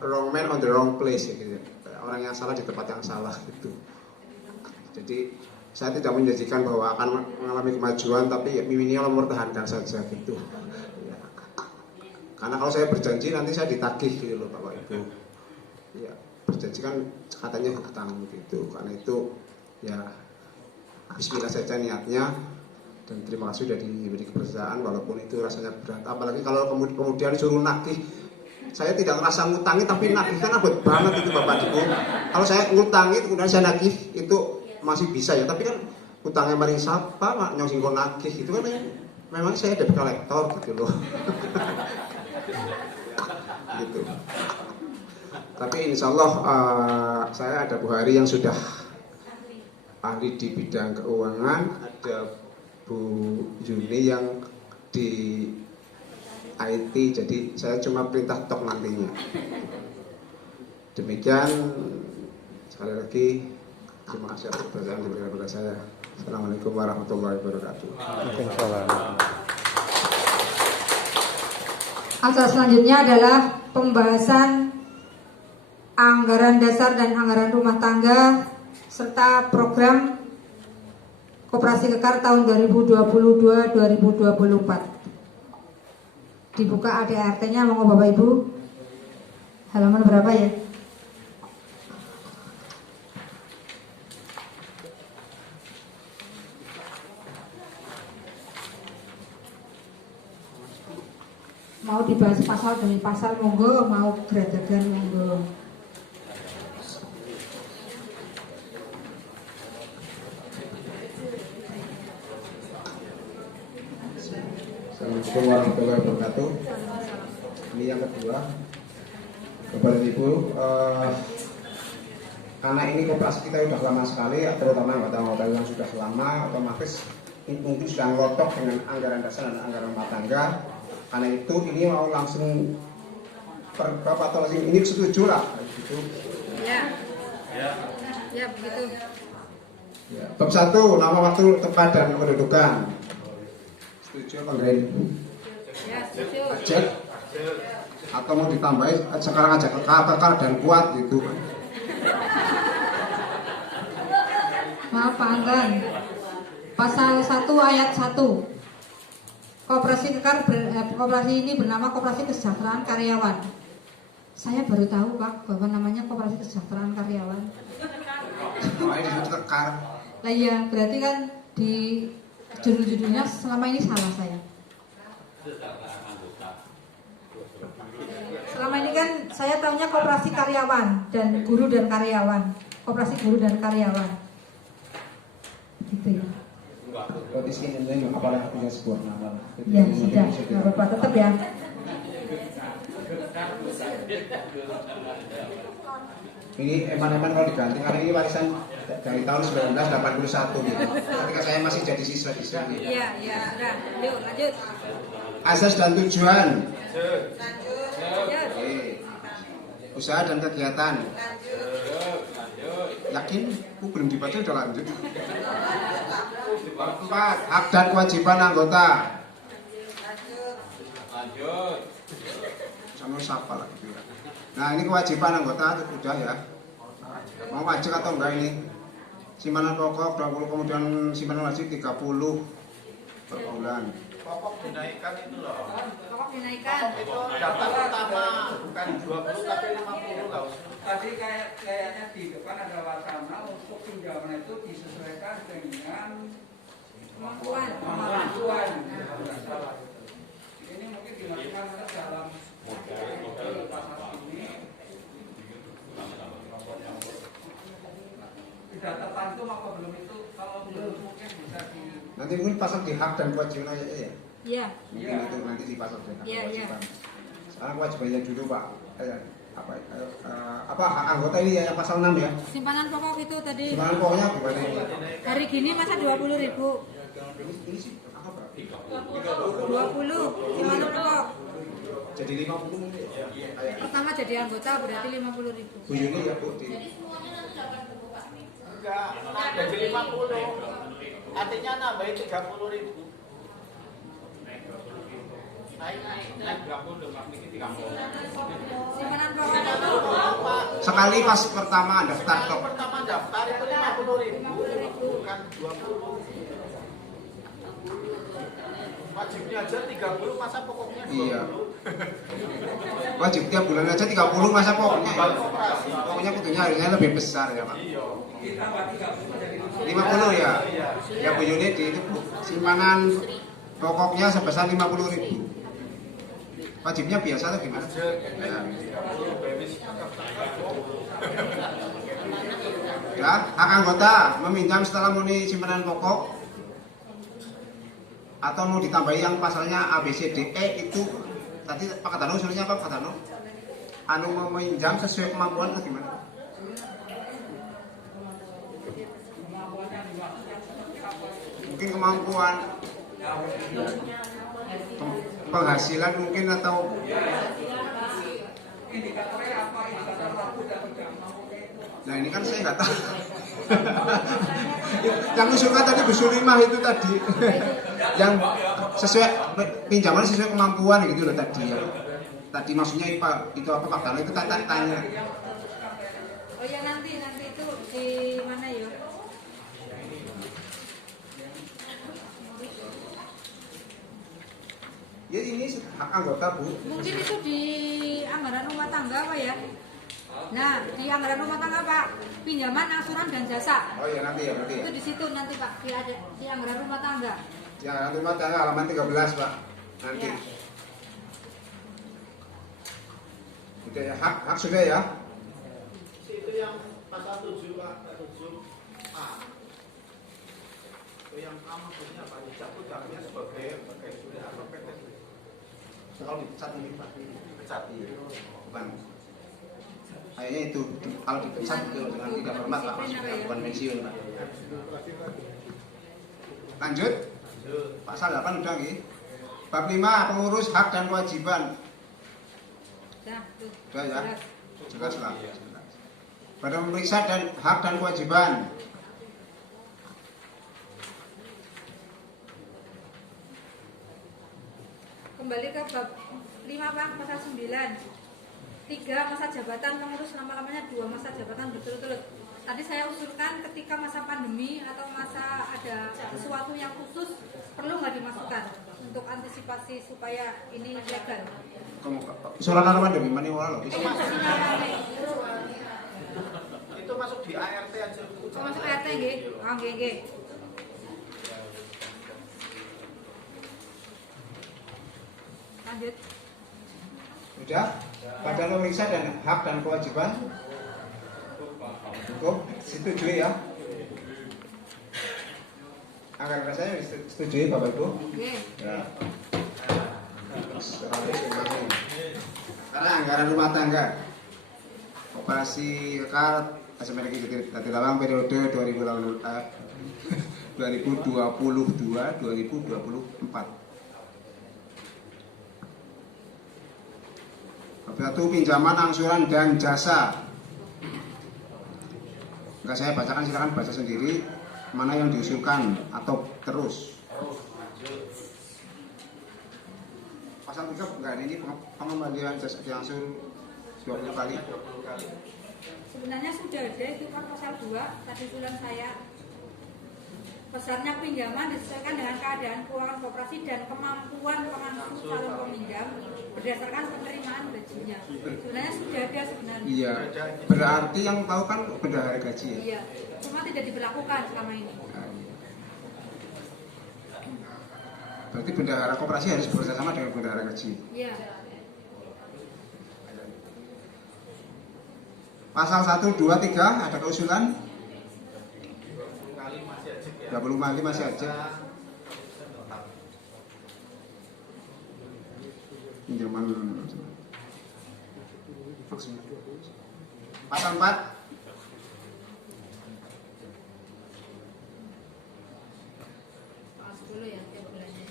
wrong man on the wrong place ya, gitu. Orang yang salah di tempat yang salah gitu. Jadi saya tidak menjanjikan bahwa akan mengalami kemajuan, tapi minimal mempertahankan saja gitu. Ya. Karena kalau saya berjanji nanti saya ditagih gitu loh Bapak Ibu. Ya, berjanji kan katanya hutang gitu. Karena itu ya bismillah saja niatnya, dan terima kasih sudah diberi kepercayaan walaupun itu rasanya berat. Apalagi kalau kemudian suruh nagih. Saya tidak merasa ngutangi tapi nagih kan abot banget itu Bapak Ibu. Kalau saya ngutangi kemudian saya nagih itu masih bisa ya, tapi kan utangnya maring sapa mak nyong singko nagih itu kan memang saya debt collector gitu loh. Gitu. Tapi insya Allah saya ada Bu Hari yang sudah ahli di bidang keuangan, ada Bu Juni yang di IT, jadi saya cuma perintah tok nantinya. Demikian, sekali lagi terima kasih atas perhatian yang diberikan kepada saya. Assalamualaikum warahmatullahi wabarakatuh. Acara selanjutnya adalah pembahasan anggaran dasar dan anggaran rumah tangga serta program Koperasi Kekar tahun 2022-2024. Dibuka ADART-nya, monggo Bapak Ibu. halaman berapa ya? Mau dibahas pasal demi pasal monggo, mau geradagan monggo. Assalamualaikum warahmatullahi wabarakatuh. Ini yang kedua, Bapak dan Ibu, karena ini koperasi kita sudah lama sekali, terutama anggota-anggota yang sudah lama, otomatis mungkin sudah ngelotok dengan anggaran dasar dan anggaran rumah tangga. Karena itu ini mau langsung Bapak atau ini setuju lah, gitu. Ya, ya begitu. Ya. Bab 1, nama, waktu, tempat dan kedudukan. Setuju apa enggak ini? Ya, setuju. Ajak atau mau ditambahin sekarang aja kekal dan kuat gitu. Maaf Pak Anggan. Pasal 1 ayat 1. Koperasi koperasi ini bernama Koperasi Kesejahteraan Karyawan. Saya baru tahu Pak bahwa namanya Koperasi Kesejahteraan Karyawan. Oh, ini kekar. Lah iya, berarti kan di judul-judulnya selama ini salah saya. Selama ini kan saya tahunya koperasi karyawan dan guru dan karyawan. Koperasi guru dan karyawan. Gitu ya. Oh, di sini ini apalagi punya sebuah nama. Ya, sudah. Enggak apa-apa, tetap ya. Ini eman-eman kalau diganti karena ini warisan dari tahun 1981 gitu. Ketika saya masih jadi siswa di sini. Iya, iya, sudah. Yuk, lanjut. Asas dan tujuan. Lanjut. Oke. Usaha dan kegiatan. Yakin? Aku belum dibaca udah lanjut. 4. Hak dan kewajiban anggota. Lanjut. Sama siapa lah gitu ya. Nah ini kewajiban anggota sudah ya. Mau wajib atau enggak ini? Simpanan pokok 20, kemudian simpanan wajib 30 per bulan. Pokok dinaikkan itu loh. Pokok dinaikkan. Itu daftar pertama bukan 20 tapi 50 loh. Tadi kayaknya di depan ada wacana untuk pinjaman itu disesuaikan dengan Kemampuan. Ini mungkin dilakukan dalam pasal ini tidak tertentu apa belum itu, kalau belum mungkin bisa di Nanti mungkin pasal di hak dan kewajiban aja ya. Iya. Mungkin itu nanti di pasal di hak dan Iya, iya. kewajiban. Sekarang kewajibannya dulu Pak. Apa hak anggota ini ya yang pasal 6 ya? Simpanan pokok itu tadi. Simpanan pokoknya gimana ini? Hari gini masa 20.000. Ini sih apa Pak? 20 simpanan pokok. Jadi 50 mungkin ya? Pertama jadi anggota berarti 50.000. Bu Yuni ya Bu. enggak jadi 50. Artinya nambahin 30.000. Naik berapa udah niki 30. Simpanan pokok itu Sekali pas pertama daftar top. Pertama daftar itu 50.000 bukan 20. Wajibnya aja 30 masa pokoknya 20. Iya. Wajib tiap bulan aja 30 masa pokoknya. Koperasi. Pokoknya kutunya harusnya lebih besar ya Pak. Iya. Kita 30 jadi 50 ya. Ya Bu Yuni itu simpanan pokoknya sebesar 50.000. Wajibnya biasa atau gimana? Ya, hak anggota meminjam setelah memenuhi simpanan pokok atau mau ditambahi yang pasalnya A, B, C, D, E itu tadi Pak Katano usulnya apa Pak Katano? Anu meminjam sesuai kemampuan atau gimana? Mungkin kemampuan penghasilan mungkin atau indikatornya apa, indikator laku dan tidak mampu. nah ini kan saya nggak tahu. Yang usulkan tadi Bu Sulimah itu tadi yang sesuai pinjaman sesuai kemampuan gitu loh tadi ya. Tadi maksudnya itu apa Pak Dano itu tanya. Oh ya nanti itu di mana ya? Ya ini hak anggota Bu. Mungkin itu di anggaran rumah tangga Pak ya. Nah, di anggaran rumah tangga Pak, pinjaman, angsuran dan jasa. Oh iya nanti ya. Itu di situ nanti Pak, di anggaran rumah tangga. Di anggaran rumah tangga halaman 13 Pak. Nanti. Ya. Udah ya, hak sudah ya. Itu yang pasal 7 Pak, 7A. Itu yang A maksudnya Pak, dicabut jamnya sebagai sudah apa PT. Kalau dipecat ini Pak, dipecat bukan. Kayaknya itu kalau dipecat itu dengan tidak hormat Pak, maksudnya bukan pensiun Pak. Lanjut. Pasal 8 udah nggih. Bab 5 pengurus hak dan kewajiban. Sudah ya. Jelas lah. Pada memeriksa dan hak dan kewajiban. Kembali ke bab 5 Pak, pasal 9. 3 masa jabatan pengurus lama-lamanya 2 masa jabatan berturut-turut. Tadi saya usulkan ketika masa pandemi atau masa ada sesuatu yang khusus perlu nggak dimasukkan untuk antisipasi supaya ini legal. Surat halaman demi mana wala loh. Itu masuk di ART aja. Masuk ART nggih. Ah nggih. Lanjut. Sudah? Pada memeriksa dan hak dan kewajiban. Cukup, setujui ya. Anggaran saya setujui Bapak Ibu. Ya. Karena anggaran rumah tangga Koperasi Kekar SMRG Jatilawang periode 2022-2024. Bab 1 pinjaman, angsuran dan jasa. Enggak saya bacakan, silakan baca sendiri mana yang diusulkan atau terus. Pasal 3 enggak ini pengembalian jasa diangsur 20 kali. Sebenarnya sudah ada itu kan pasal 2 tadi usulan saya. Besarnya pinjaman disesuaikan dengan keadaan keuangan koperasi dan kemampuan pengangsu calon peminjam berdasarkan penerimaan gajinya. Sebenarnya sudah ada sebenarnya. Iya. Berarti yang tahu kan bendahara gaji ya? Iya. Cuma tidak diberlakukan selama ini. Berarti bendahara koperasi harus bekerjasama dengan bendahara gaji. Iya. Pasal 1, 2, 3 ada keusulan? 20 kali masih aja. Pinjaman. Pasal 4. Dulu ya tiap bulannya ya.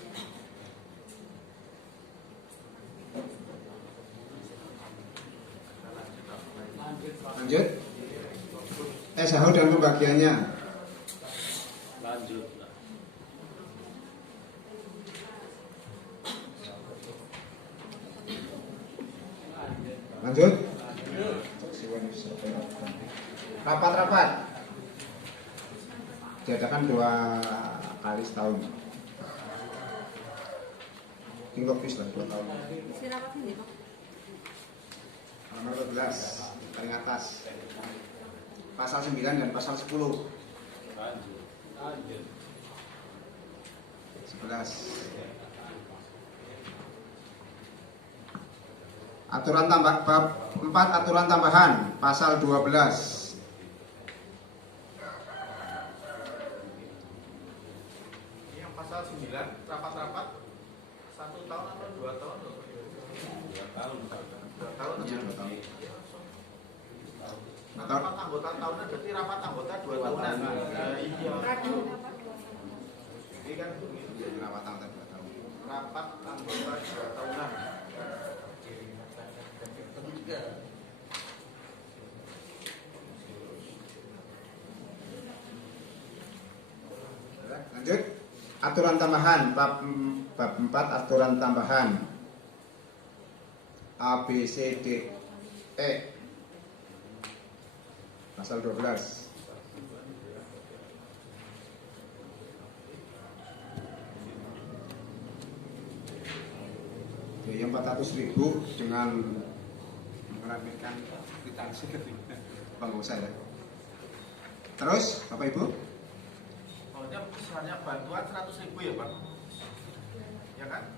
Lanjut. SHO dan pembagiannya. Lanjut. Lanjut. Rapat-rapat diadakan 2 kali setahun. Tinggal bis lah 2 tahun. Isi rapat ini Pak. Nomor 12 paling atas. Pasal 9 dan pasal 10. Lanjut. 11. Aturan tambah bab 4 aturan tambahan pasal 12. Yang pasal 9 rapat-rapat 1 tahun atau 2 tahun? 2 tahun. 2 tahun. Iya, 2 tahun. Rapat anggota tahunan berarti rapat anggota 2 tahunan. Iya. Ini kan Rapat anggota 2 tahun. rapat anggota 2 tahunan. Lanjut. Aturan tambahan bab 4 aturan tambahan A B C D E pasal 12. Biaya 400.000 dengan menerbitkan kwitansi ke Bang saya. Terus Bapak Ibu? Soalnya besarnya bantuan 100.000 ya Pak? Ya kan?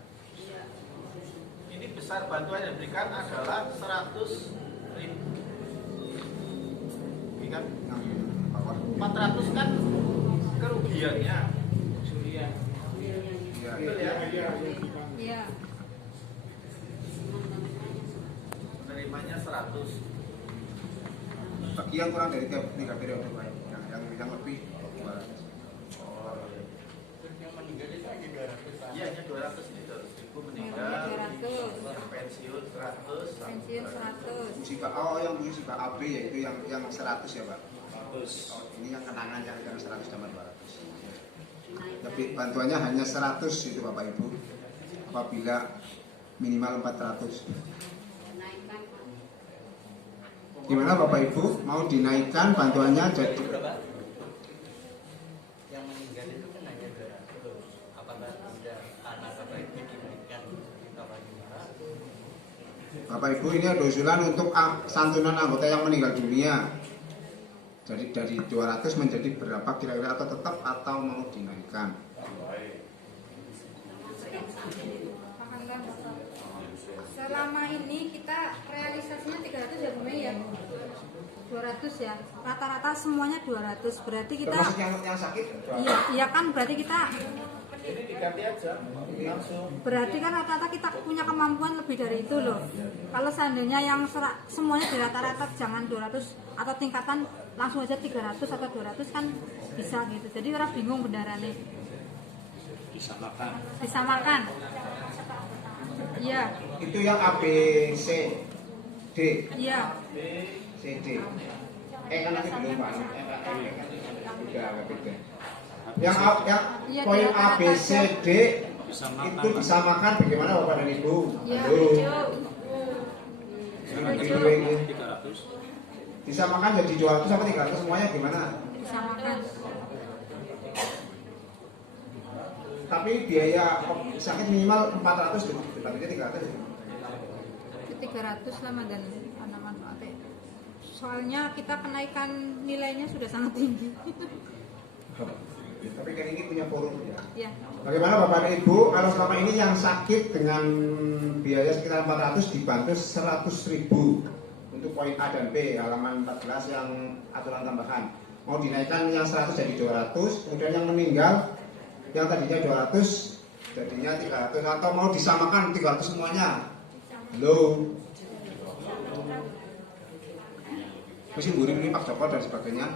Ini besar bantuan yang diberikan adalah 100.000. Ini kan 400 kan kerugiannya. Iya. Betul ya? Iya. Menerimanya 100. Bagi yang kurang dari 3 periode Pak. Yang lebih 200. Yang meninggal itu hanya 200. Iya, hanya 200 ini 200.000 meninggal. Yang 200. Yang pensiun 100. Pensiun 100. Musibah yang musibah AB yaitu yang 100 ya Pak. 100. Oh, ini yang kenangan yang 100 tambah 200. Tapi bantuannya hanya 100 itu Bapak Ibu. Apabila minimal 400. Gimana Bapak Ibu mau dinaikkan bantuannya jadi yang meninggal itu kan hanya 200. Apakah tidak anak Bapak Ibu diberikan tambah 500? Bapak Ibu ini ada usulan untuk santunan anggota yang meninggal dunia. Jadi dari 200 menjadi berapa kira-kira atau tetap atau mau dinaikkan? Selama ini kita realisasinya 300 ya Bu Mei ya. 200 ya. Rata-rata semuanya 200. Berarti kita termasuk yang sakit? Iya kan berarti kita Ini diganti aja langsung. berarti kan rata-rata kita punya kemampuan lebih dari itu loh. Kalau seandainya yang semuanya di rata-rata jangan 200 atau tingkatan langsung aja 300 atau 200 kan bisa gitu. Jadi orang bingung beneran nih. Bisa makan. Iya. Itu yang A, B, C, D. Iya. C, D. Kan nanti belum Pak. Udah beda. Yang poin A, B, C, D itu disamakan bagaimana Bapak dan Ibu? Halo. Disamakan jadi 200 apa 300 semuanya gimana? Disamakan. Tapi biaya sakit minimal 400 loh, tapi 300. 300 lah dan manfaatnya. Soalnya kita kenaikan nilainya sudah sangat tinggi. Tapi kan ini punya forum ya. Ya. Bagaimana Bapak dan Ibu kalau selama ini yang sakit dengan biaya sekitar 400 dibantu 100.000 untuk poin A dan B halaman 14 yang aturan tambahan. Mau dinaikkan yang 100 jadi 200, kemudian yang meninggal yang tadinya 200 jadinya 300 atau mau disamakan 300 semuanya. Halo. Mesti burim ini Pak Joko dan sebagainya.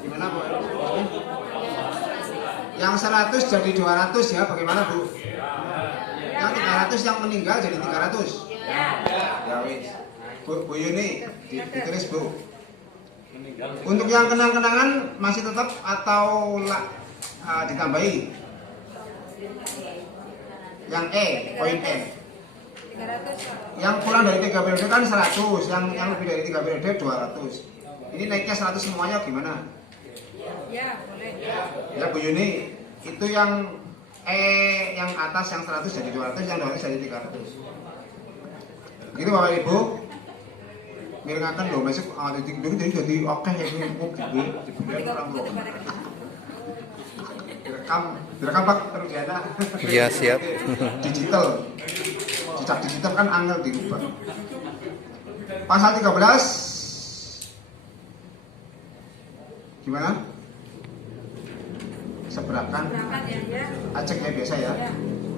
Gimana Bu? Yang 100 jadi 200 ya, bagaimana Bu? Yang 300 yang meninggal jadi 300. Ya wis. Bu Yuni, ditulis Bu. Untuk yang kenang-kenangan masih tetap atau ditambahi? Yang E, poin E. Yang kurang dari 3 periode kan 100, yang lebih dari 3 periode 200. Ini naiknya 100 semuanya gimana? Ya, boleh. Ya Bu Yuni, itu yang yang atas yang 100 jadi 200, yang 200 jadi 300. Gitu Bapak Ibu. Mirengaken lho masuk jadi oke ya direkam Pak Rudiana. Iya siap. Digital. Cicak digital kan angel dirubah. Pasal 13 gimana? Seberakan. Aceknya biasa ya.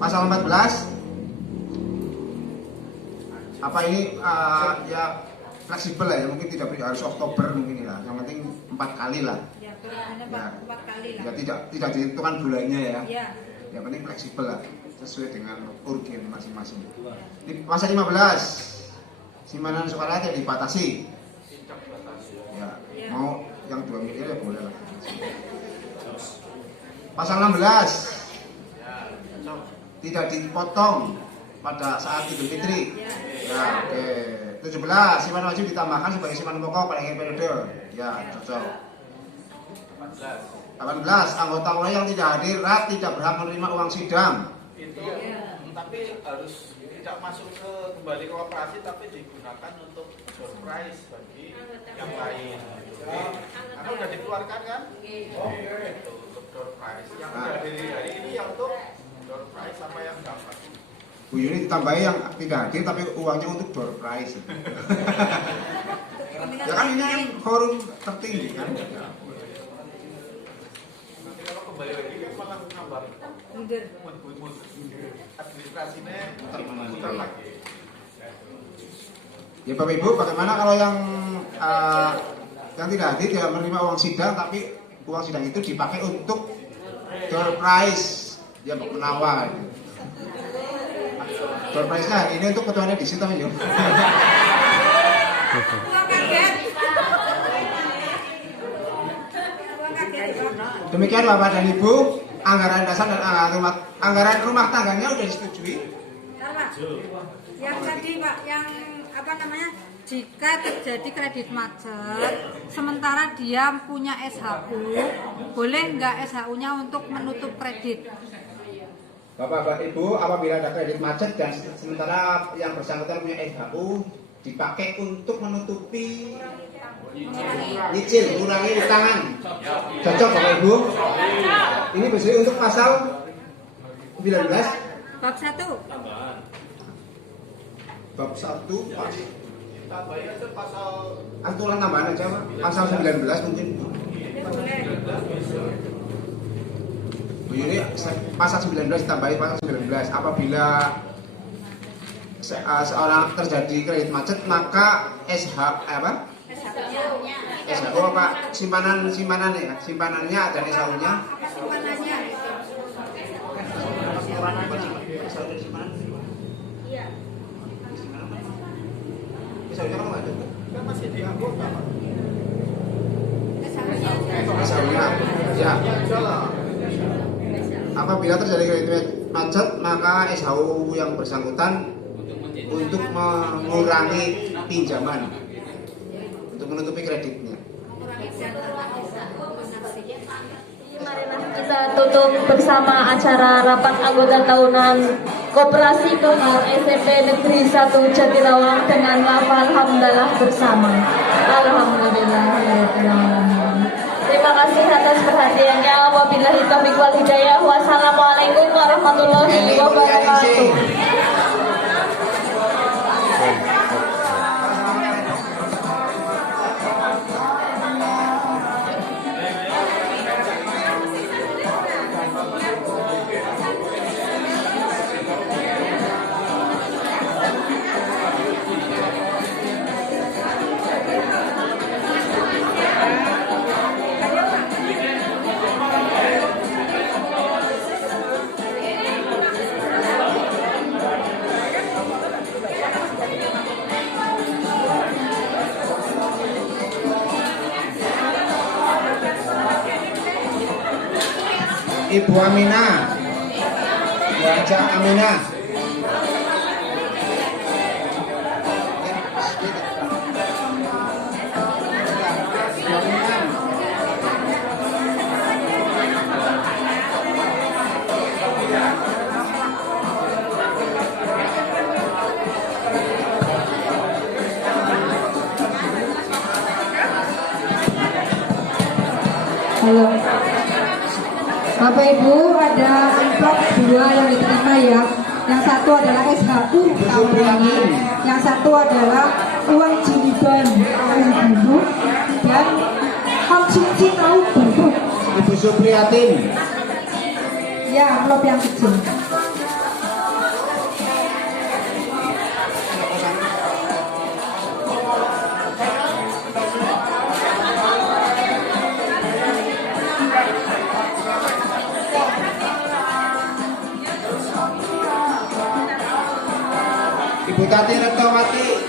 Pasal 14 apa ini ya fleksibel lah ya, mungkin tidak harus Oktober mungkin ya, yang penting 4 kali lah. Ya, tulisannya 4 kali lah. Ya tidak ditentukan bulannya ya. Ya. Yang penting fleksibel lah, sesuai dengan urgen masing-masing. Di pasal 15 simpanan sukarela tidak dibatasi. Ya, mau yang 2 miliar ya boleh lah. Pasal 16 tidak dipotong pada saat Idul Fitri. Ya, oke. 17 simpanan wajib ditambahkan sebagai simpanan pokok pada akhir periode. Ya, cocok. 18 anggota mulai yang tidak hadir tidak berhak menerima uang sidang. tapi harus tidak masuk ke kembali ke operasi, tapi digunakan untuk door prize bagi yang lain. Karena udah dikeluarkan kan? Itu untuk door prize. Yang dari hari ini yang untuk door prize sama yang dapat. Bu Yuni ditambahi yang tidak hadir tapi uangnya untuk door prize. Ya kan ini kan forum tertinggi kan. Nanti kalau kembali lagi kan malah nambah administrasinya putar lagi. Ya Bapak Ibu, bagaimana kalau yang tidak hadir dia menerima uang sidang tapi uang sidang itu dipakai untuk door prize, ya menawar. Door prize-nya hari ini untuk ketuanya di situ ya. Demikian Bapak dan Ibu, anggaran dasar dan anggaran rumah tangganya sudah disetujui. Yang tadi Pak, yang apa namanya? Jika terjadi kredit macet, sementara dia punya SHU, boleh nggak SHU-nya untuk menutup kredit? Bapak Ibu, apabila ada kredit macet dan sementara yang bersangkutan punya SHU, dipakai untuk menutupi nyicil, mengurangi utangan. Cocok Bapak Ibu? Ini biasanya untuk pasal 19 bab 1. Bab 1 Tambahin aja pasal aturan tambahan aja Pak. Pasal 19 mungkin. Bu Yuni, pasal 19 tambahin pasal 19. Apabila seorang terjadi kredit macet maka SHU apa simpanannya dan SHU-nya. Iya. SHU-nya kan ada. kan masih di anggota Pak. SHU-nya. Ya. Apabila terjadi kredit macet maka SHU yang bersangkutan untuk mengurangi pinjaman, untuk menutupi kreditnya. Marilah kita tutup bersama acara rapat anggota tahunan Koperasi Kekar SMP Negeri 1 Jatilawang dengan lafal hamdalah bersama. Alhamdulillah. Terima kasih atas perhatiannya. Wabillahi taufiq wal hidayah. Wassalamualaikum warahmatullahi wabarakatuh. Ibu Aminah, Wajah Aminah. Halo. Bapak Ibu, ada amplop 2 yang diterima ya. Yang satu adalah SHU tahunan, yang satu adalah uang jiliban ibu dan konsumsi tahu baru. Ibu Supriyatin. Ya, amplop yang kecil. Ibu Tati Retowati.